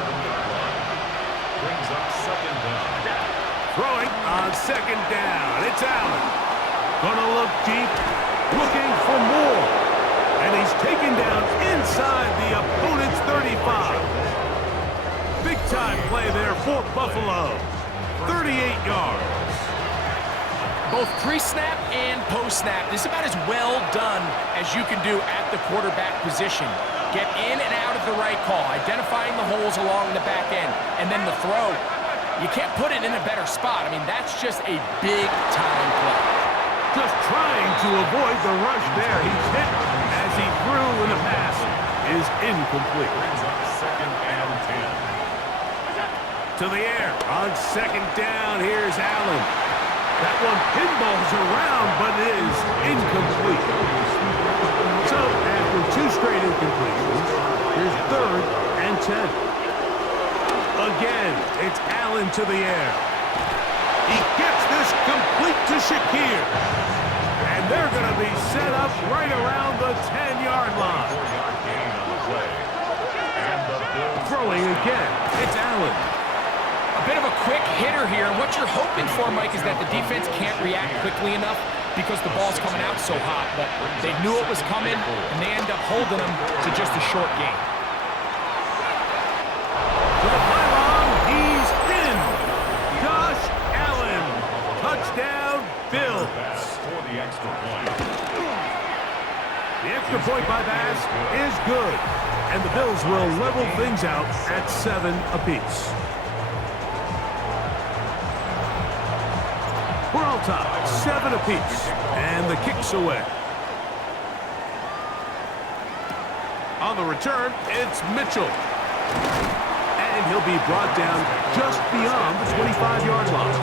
Brings up second down. Throwing on second down. It's Allen. Gonna look deep, looking for more. And he's taken down inside the opponent's 35. Big time play there for Buffalo. 38 yards. Both pre-snap and post-snap, this is about as well done as you can do at the quarterback position. Get in and out of the right call, identifying the holes along the back end, and then the throw. You can't put it in a better spot. I mean, that's just a big-time play. Just trying to avoid the rush there. He's hit as he threw, and the pass is incomplete. Brings up second and 10. To the air on second down. Here's Allen. That one pinballs around, but is incomplete. So after 2 straight incompletions, here's third and 10. Again, it's Allen to the air. He gets this complete to Shakir. And they're going to be set up right around the 10-yard line. 4-yard gain on the play. And the Bills Throwing again, it's Allen. A bit of a quick hitter here. What you're hoping for, Mike, is that the defense can't react quickly enough because the ball's coming out so hot. But they knew it was coming, and they end up holding them to just a short gain. To the pylon, he's in. Josh Allen. Touchdown, Bills. for the extra point. The extra point by Bass is good. And the Bills will level things out at 7 apiece. We're all tied, 7 apiece. And the kick's away. On the return, it's Mitchell. And he'll be brought down just beyond the 25-yard line.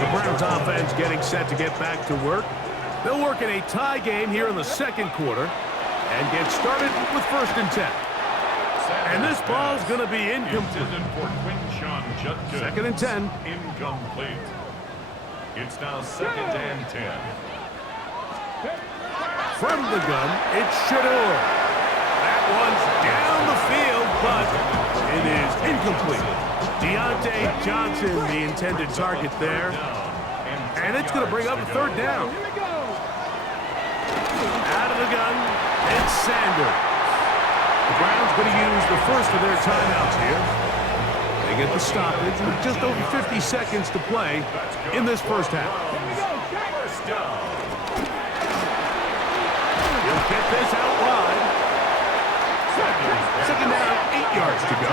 The Browns offense getting set to get back to work. They'll work in a tie game here in the second quarter and get started with first and 10. And this ball's going to be incomplete. Second and 10. Incomplete. It's now second and 10. From the gun, it's Shedeur. That one's down the field, but it is incomplete. Deontay Johnson, the intended target there. And it's going to bring up a third down. Out of the gun, it's Sanders. The Browns going to use the first of their timeouts here. They get the stoppage with just over 50 seconds to play in this first half. He'll get this out wide. Second down, 8 yards to go.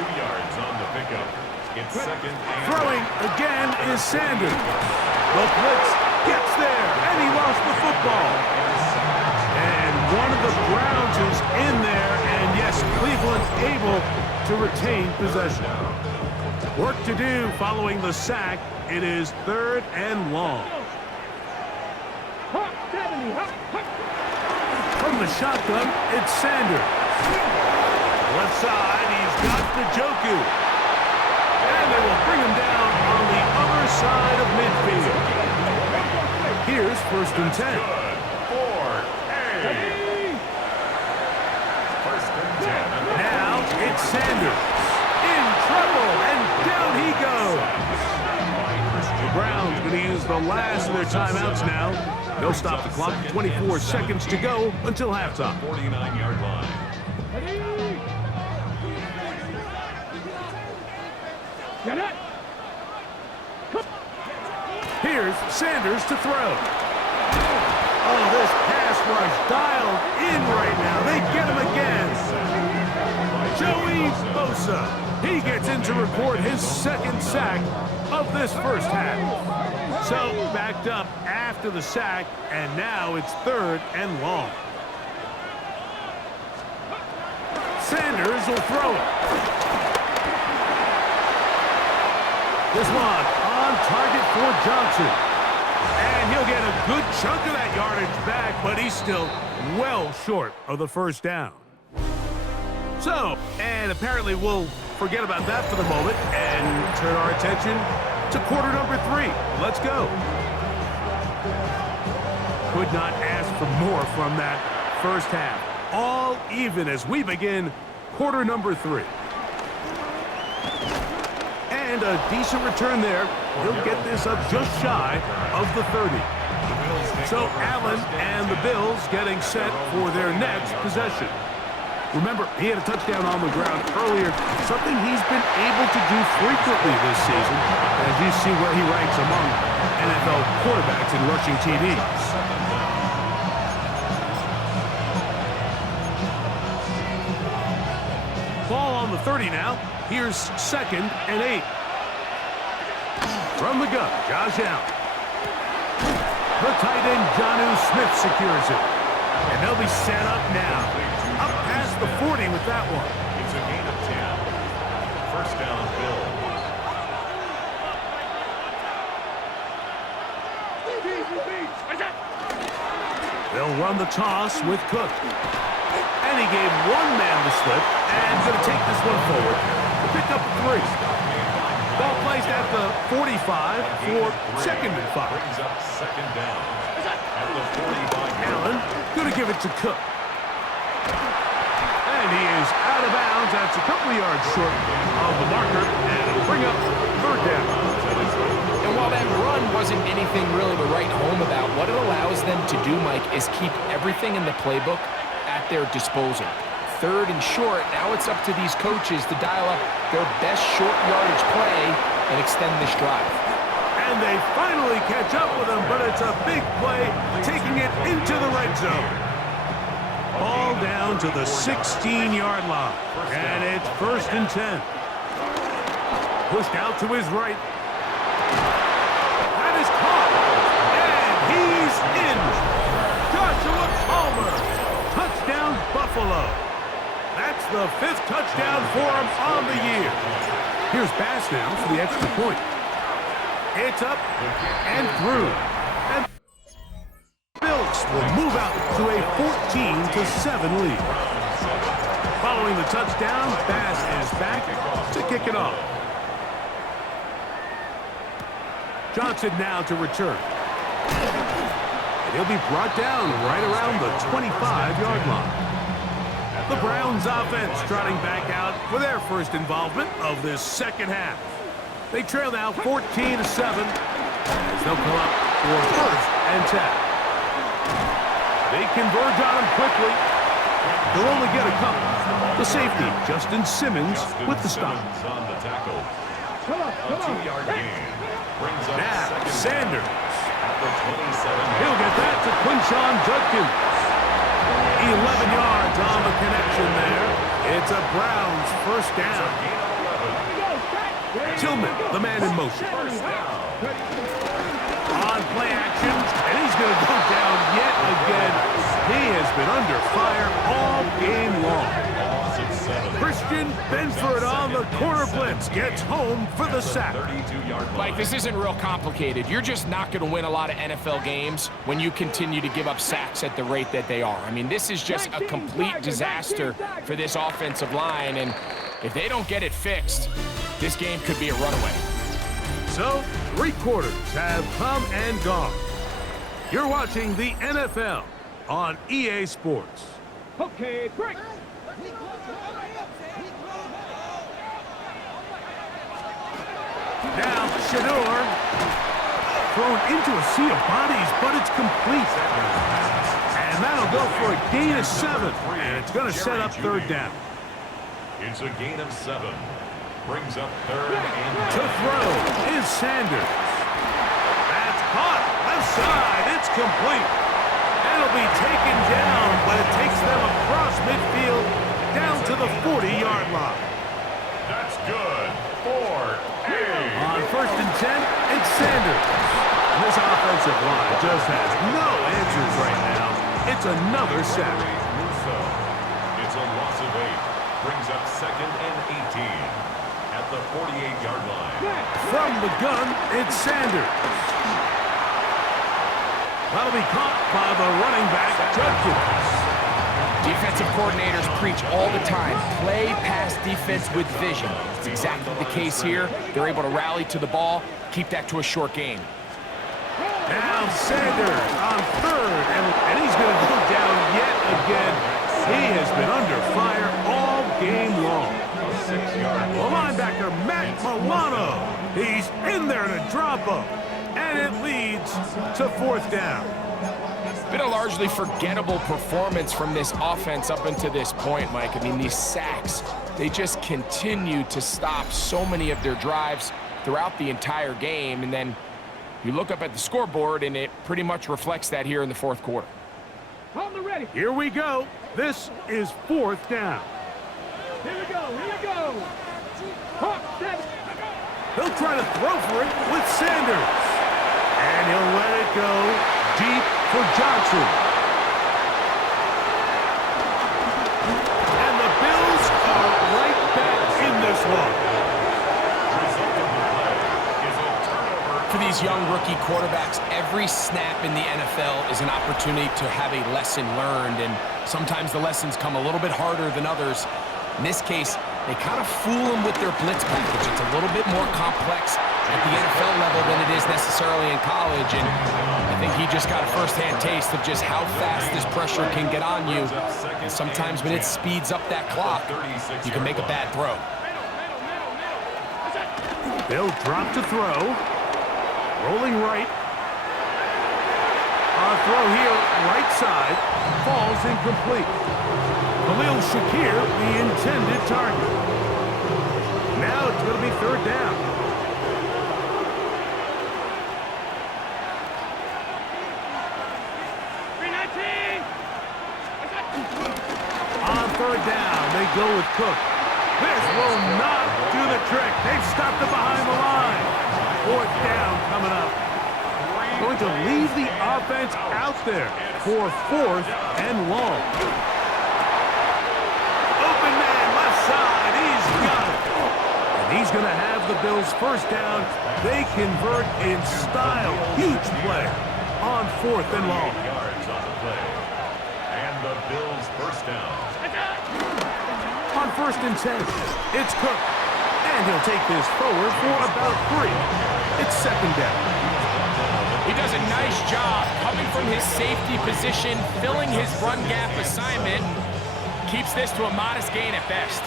2 yards on the pickup. It's second and Throwing again is Sanders. The blitz gets there, and he lost the football. And one of the Browns is in there, and yes, Cleveland able to retain possession. Work to do following the sack. It is third and long. From the shotgun, it's Sanders. Left side, he's got Njoku. And they will bring him down on the other side of midfield. Here's 1st and 10. First and 10. Now it's Sanders. In trouble, and down he goes. The Browns going to use the last of their timeouts now. They'll stop the clock. 24 seconds to go until halftime. 49-yard line. Here's Sanders to throw. Oh, this pass rush dialed in right now. They get him again. Joey Bosa. He gets in to record his 2nd sack of this first half. So backed up after the sack, and now it's 3rd and long. Sanders will throw it. This one on target for Johnson. And he'll get a good chunk of that yardage back, but he's still well short of the 1st down. So, and apparently we'll forget about that for the moment and turn our attention to quarter number 3. Let's go. Could not ask for more from that first half. All even as we begin quarter number 3. And a decent return there. He'll get this up just shy of the 30. So Allen and the Bills getting set for their next possession. Remember, he had a touchdown on the ground earlier, something he's been able to do frequently this season, as you see where he ranks among NFL quarterbacks in rushing TDs. Ball on the 30 now. Here's 2nd and 8. From the gun, Josh Allen. The tight end, Jonnu Smith, secures it. And they'll be set up now. Up past the 40 with that one. It's a gain of 10. First down, Bill. They'll run the toss with Cook. And he gave one man the slip, and going to take this one forward to pick up 3. Ball placed at the 45 for 2nd and 5. Brings up 2nd down at the 45. Allen going to give it to Cook. And he is out of bounds. That's a couple of yards short of the marker, and it'll bring up 3rd down. And while that run wasn't anything really to write home about, what it allows them to do, Mike, is keep everything in the playbook at their disposal. 3rd and short, now it's up to these coaches to dial up their best short yardage play and extend this drive. And they finally catch up with him, but it's a big play, taking it into the red zone. Ball down to the 16-yard line, and it's 1st and 10. Pushed out to his right. That is caught, and he's in. Joshua Palmer, touchdown Buffalo. That's the 5th touchdown for him on the year. Here's Bass now for the extra point. It's up and through. And Bills will move out to a 14-7 lead. Following the touchdown, Bass is back to kick it off. Johnson now to return. And he'll be brought down right around the 25-yard line. The Browns offense trotting back out for their first involvement of this 2nd half. They trail now 14-7 as they'll come up for 1st and 10. They converge on him quickly. They'll only get a couple. The safety, Justin Simmons, with the stop. On the tackle. A 2-yard gain. Brings up Now, Sanders. at the 27. He'll get that to Quinshon Judkins. 11 yards on the connection there. It's a Browns 1st down. Tillman, the man in motion. On play action, and he's going to go down yet again. He has been under fire all game long. Christian Benford on the corner blitz gets home for the sack. Mike, this isn't real complicated. You're just not going to win a lot of NFL games when you continue to give up sacks at the rate that they are. I mean, this is just a complete disaster for this offensive line, and if they don't get it fixed, this game could be a runaway. So, 3 quarters have come and gone. You're watching the NFL on EA Sports. Okay, break. Now, Shador thrown into a sea of bodies, but it's complete. And that'll go for a gain of 7. And it's going to set up third down. It's a gain of 7. Brings up third and To throw is Sanders. That's caught. Left side. It's complete. It'll be taken down, but it takes them across midfield down to the 40-yard line. that's good. 4A. On first and 10, it's Sanders. This offensive line just has no answers right now. It's another sack. It's a loss of 8. Brings up second and 18 at the 48-yard line. From the gun, it's Sanders. That'll be caught by the running back, Judkins. Defensive coordinators preach all the time, play pass defense with vision. It's exactly the case here. They're able to rally to the ball, keep that to a short game. Now Sanders on third, and he's going to go down yet again. He has been under fire all game long. The linebacker, Matt Milano. He's in there to drop him, and it leads to fourth down. Been a largely forgettable performance from this offense up until this point, Mike. I mean, these sacks, they just continue to stop so many of their drives throughout the entire game, and then you look up at the scoreboard, and it pretty much reflects that here in the fourth quarter. On the ready. Here we go. This is fourth down. Here we go. Here we go. Hawk, set. He'll try to throw for it with Sanders. And he'll let it go deep for Johnson. And the Bills are right back in this one. For these young rookie quarterbacks, every snap in the NFL is an opportunity to have a lesson learned, and sometimes the lessons come a little bit harder than others. In this case, they kind of fool them with their blitz package. It's a little bit more complex at the NFL level than it is necessarily in college, and I think he just got a first-hand taste of just how fast this pressure can get on you. And sometimes when it speeds up that clock, you can make a bad throw. They'll drop to throw. Rolling right. A throw here, right side. Falls incomplete. Khalil Shakir, the intended target. Now it's going to be third down. On third down, they go with Cook. This will not do the trick. They've stopped it behind the line. Fourth down coming up. Going to leave the offense out there for fourth and long. Open man, left side. He's got it. And he's going to have the Bills first down. They convert in style. Huge play on fourth and long. Yards on the play. And the Bills first down. On first and 10, it's Cook. And he'll take this forward for about 3. It's second down. He does a nice job coming from his safety position, filling his run gap assignment, keeps this to a modest gain at best.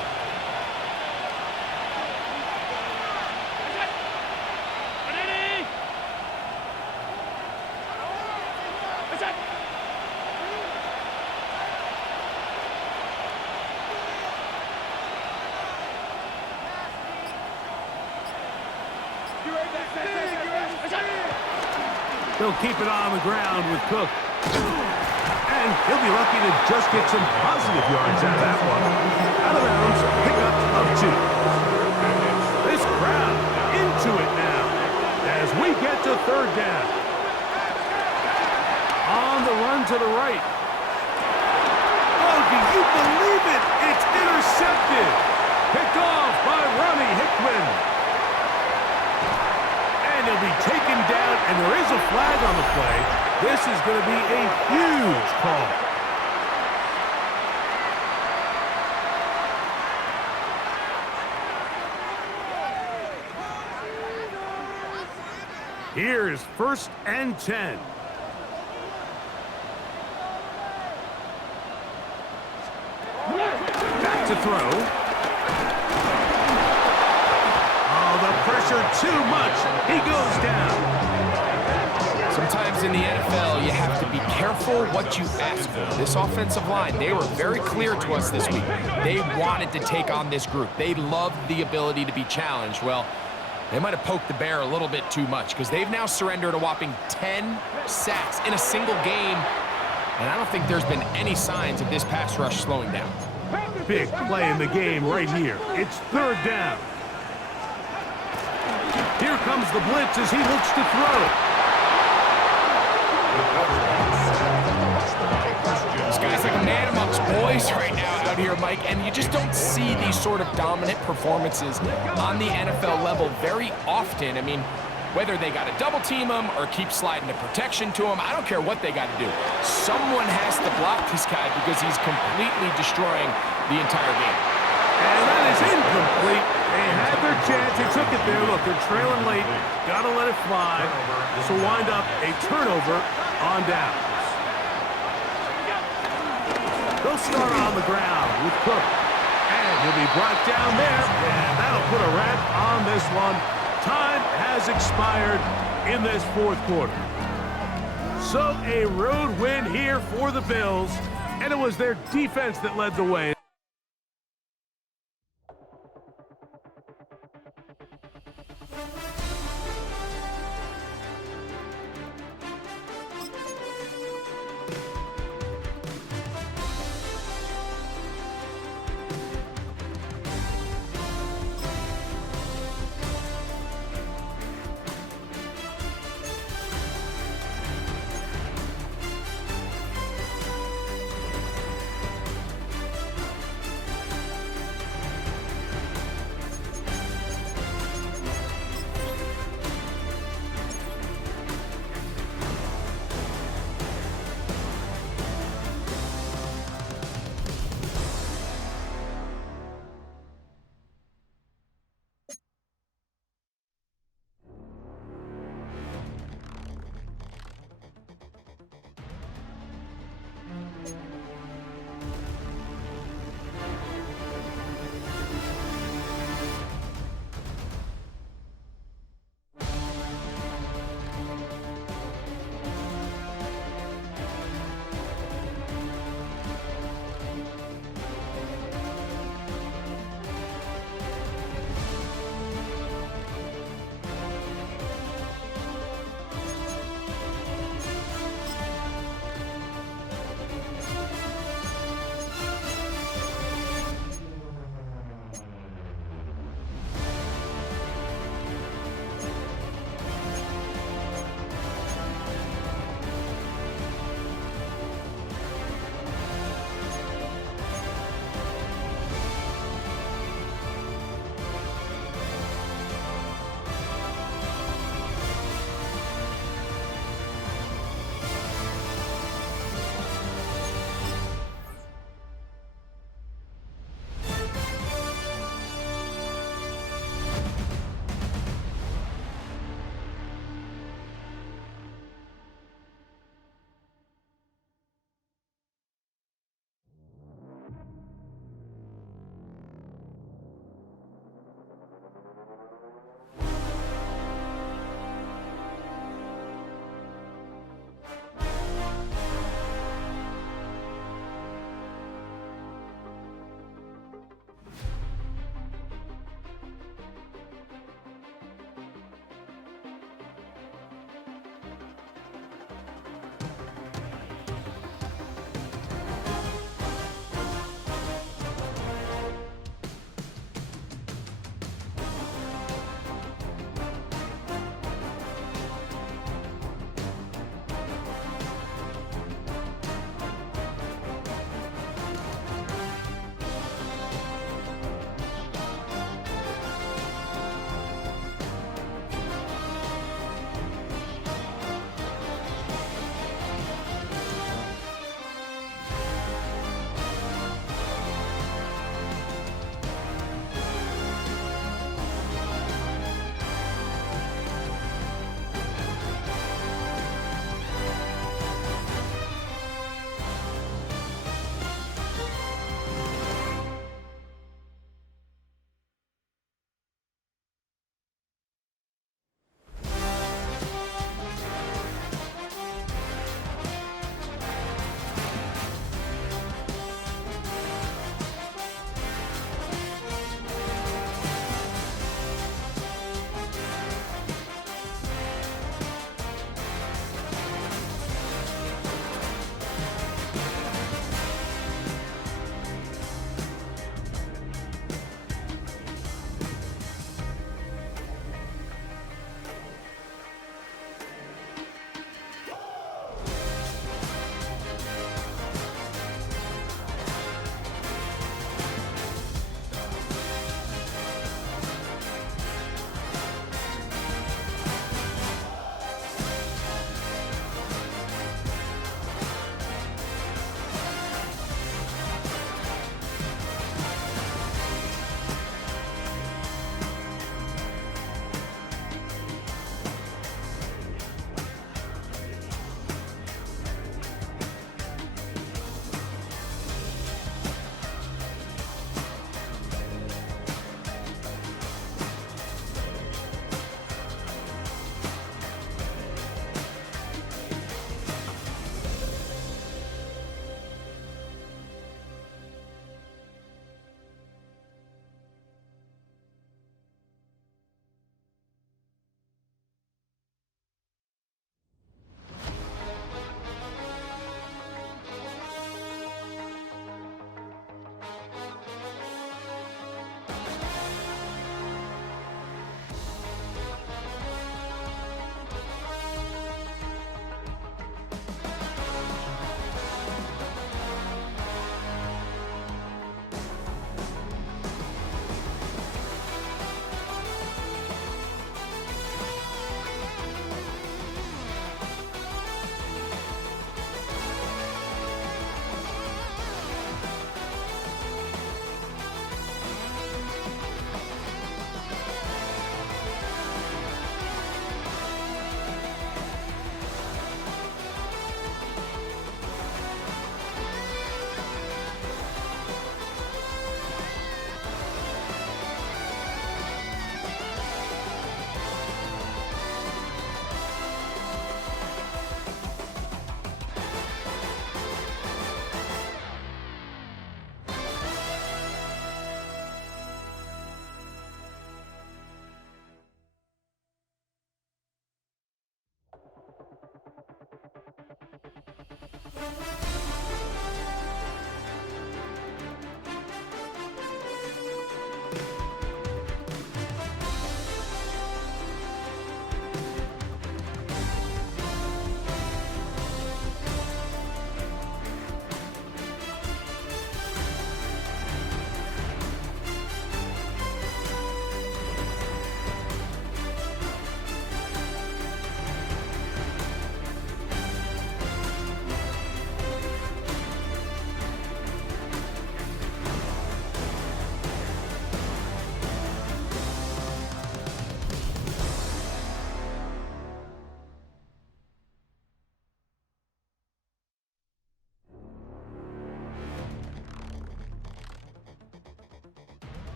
He'll keep it on the ground with Cook. And he'll be lucky to just get some positive yards out of that one. Out of bounds, pickup of 2. This crowd into it now as we get to third down. On the run to the right. Oh, do you believe it? It's intercepted. Picked off by Ronnie Hickman. And he'll be taken down, and there is a flag on the play. This is going to be a huge call. Here's first and 10. to throw. Oh, the pressure too much. He goes down. Sometimes in the NFL, you have to be careful what you ask for. This offensive line, they were very clear to us this week. They wanted to take on this group. They loved the ability to be challenged. Well, they might have poked the bear a little bit too much because they've now surrendered a whopping 10 sacks in a single game. And I don't think there's been any signs of this pass rush slowing down. Big play in the game right here. It's third down. Here comes the blitz as he looks to throw. This guy's like a man amongst boys right now out here, Mike, and you just don't see these sort of dominant performances on the NFL level very often. I mean, whether they got to double team him or keep sliding the protection to him, I don't care what they got to do. Someone has to block this guy because he's completely destroying the entire game. And that is incomplete. They had their chance. They took it there. Look, they're trailing late. Got to let it fly. This will wind up a turnover on downs. They'll start on the ground with Cook. And he'll be brought down there. And that'll put a wrap on this one. Time has expired in this fourth quarter. So a road win here for the Bills. And it was their defense that led the way.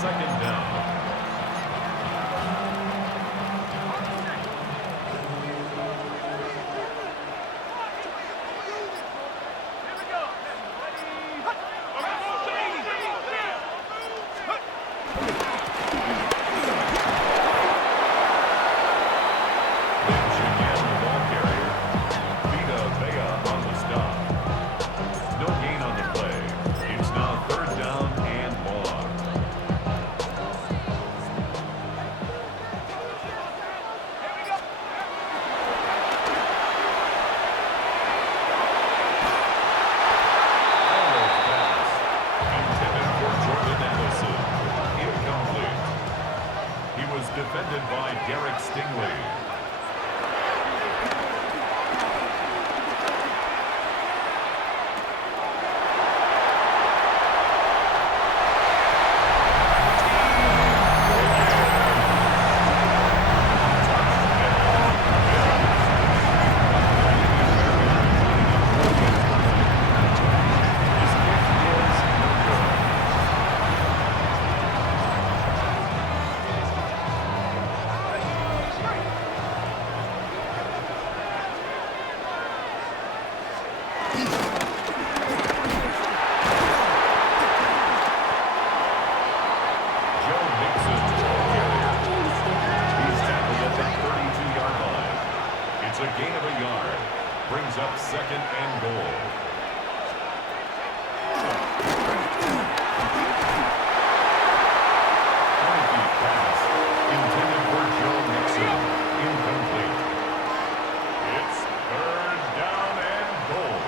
second down. Defended by Derek Stingley. A gain of a yard. Brings up second and goal. Pass intended for Joe Mixon. Incomplete. It's third down and goal.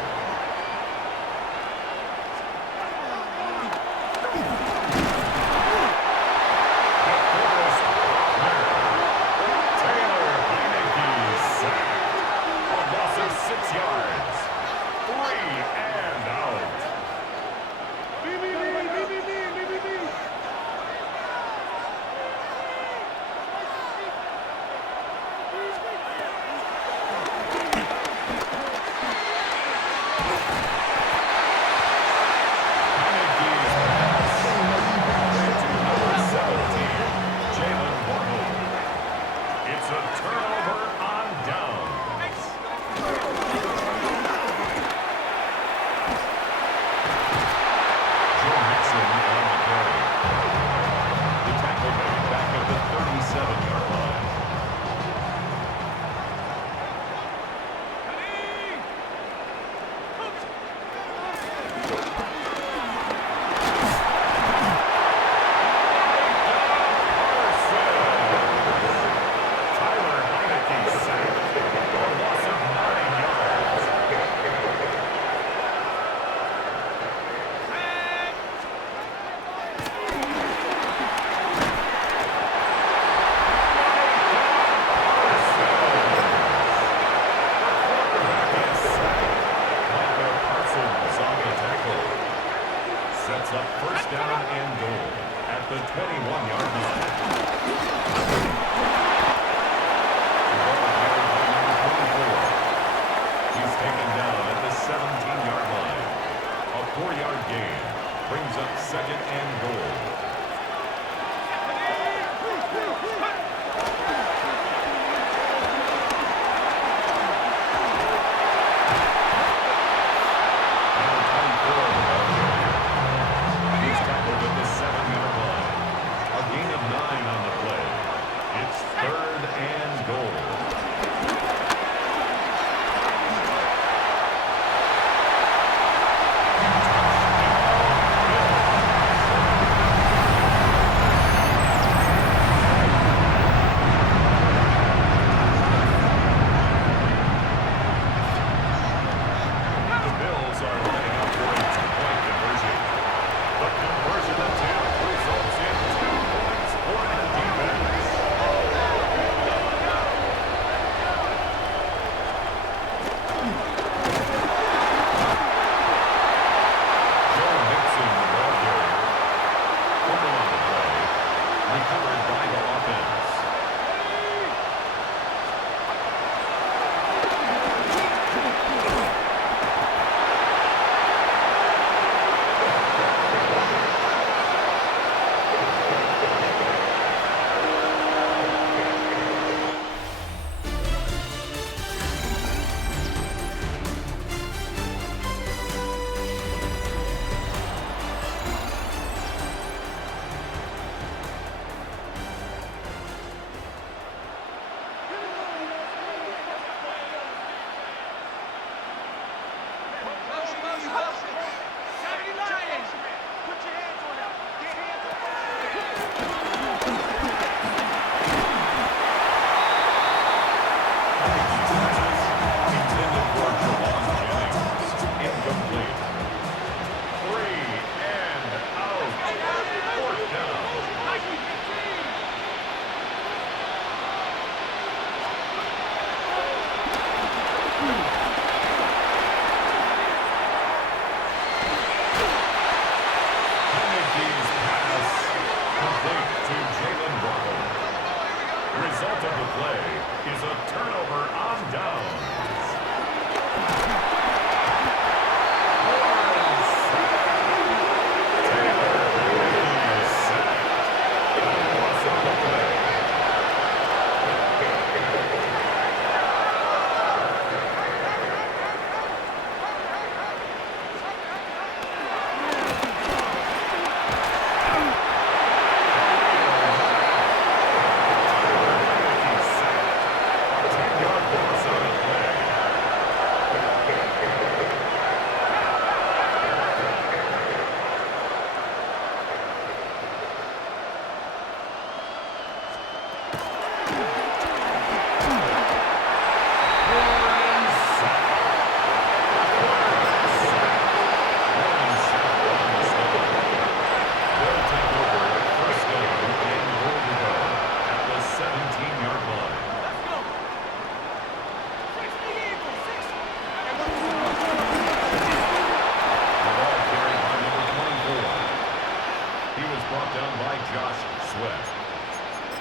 brought down by Josh Sweat.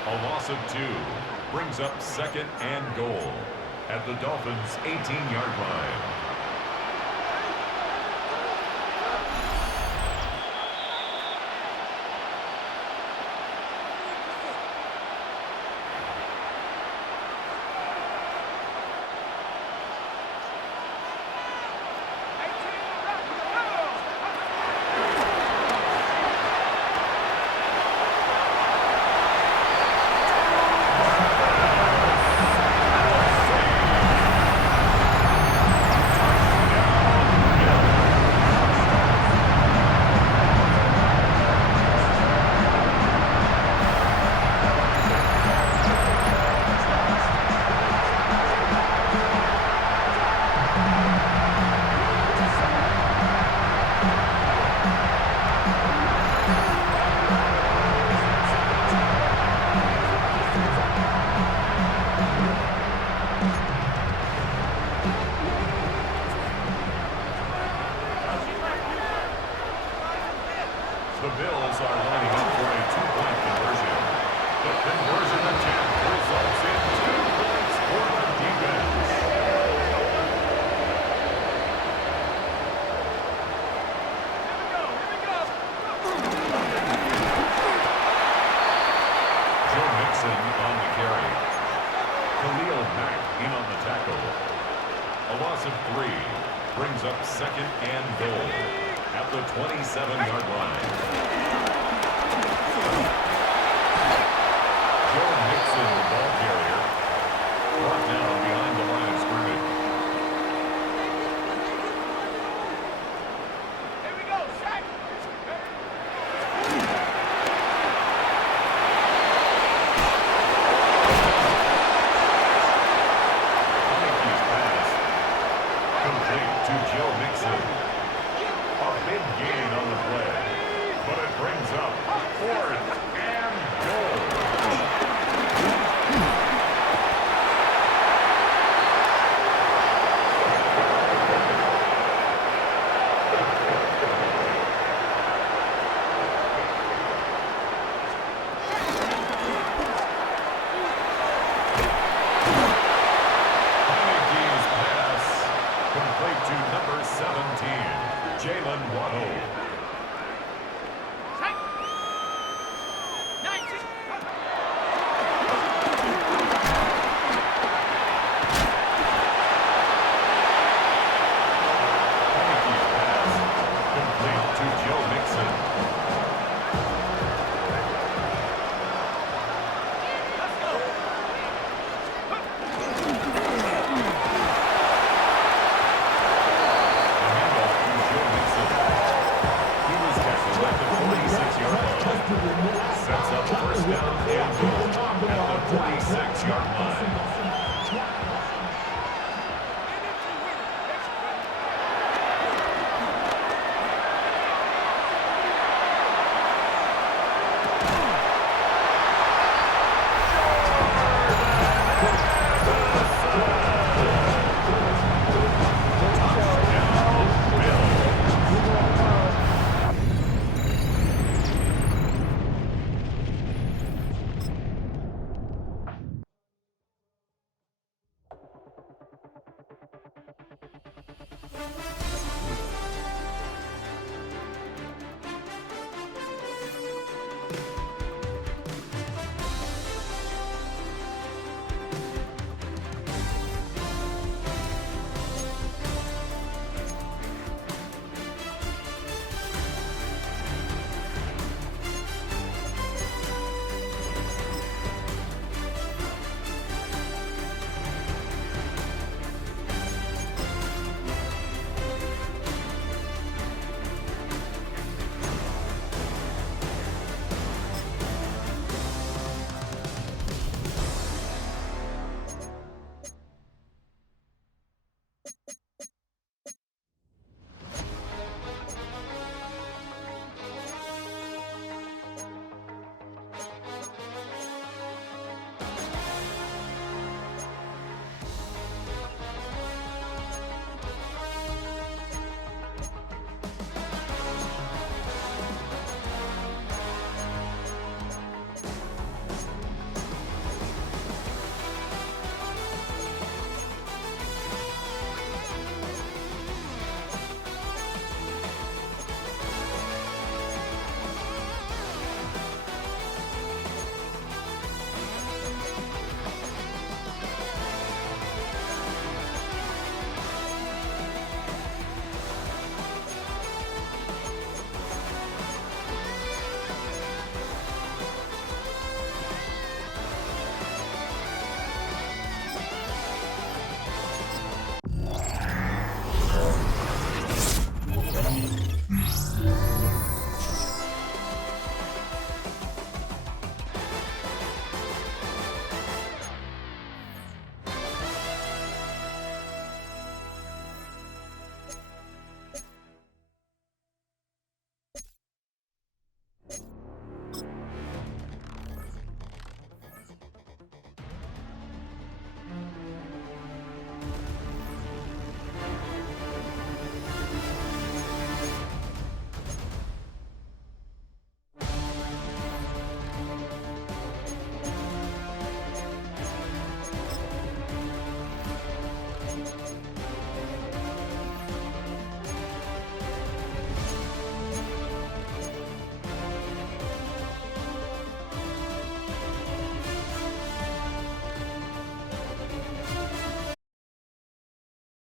A loss of 2 brings up second and goal at the Dolphins' 18-yard line. The Bills are lining up for a 2-point conversion. The conversion attempt results in 2 points for the defense. Joe Mixon on the carry. Khalil Mack in on the tackle. A loss of 3 brings up second and goal at the 27-yard line. Joe Mixon, the ball carrier, brought down behind the line of scrimmage. Here we go, sack! Heineke's pass complete to Joe Mixon. A big gain on the play, but it brings up 4th and goal. Heineke's pass complete to number 17, Jalen Waddle. Sack! 19! Heineke's pass complete to Joe Mixon. Let's go! The handoff to Joe Mixon. He was tackled at the 46-yard line. Sets up 1st down and goal at the 46-yard line.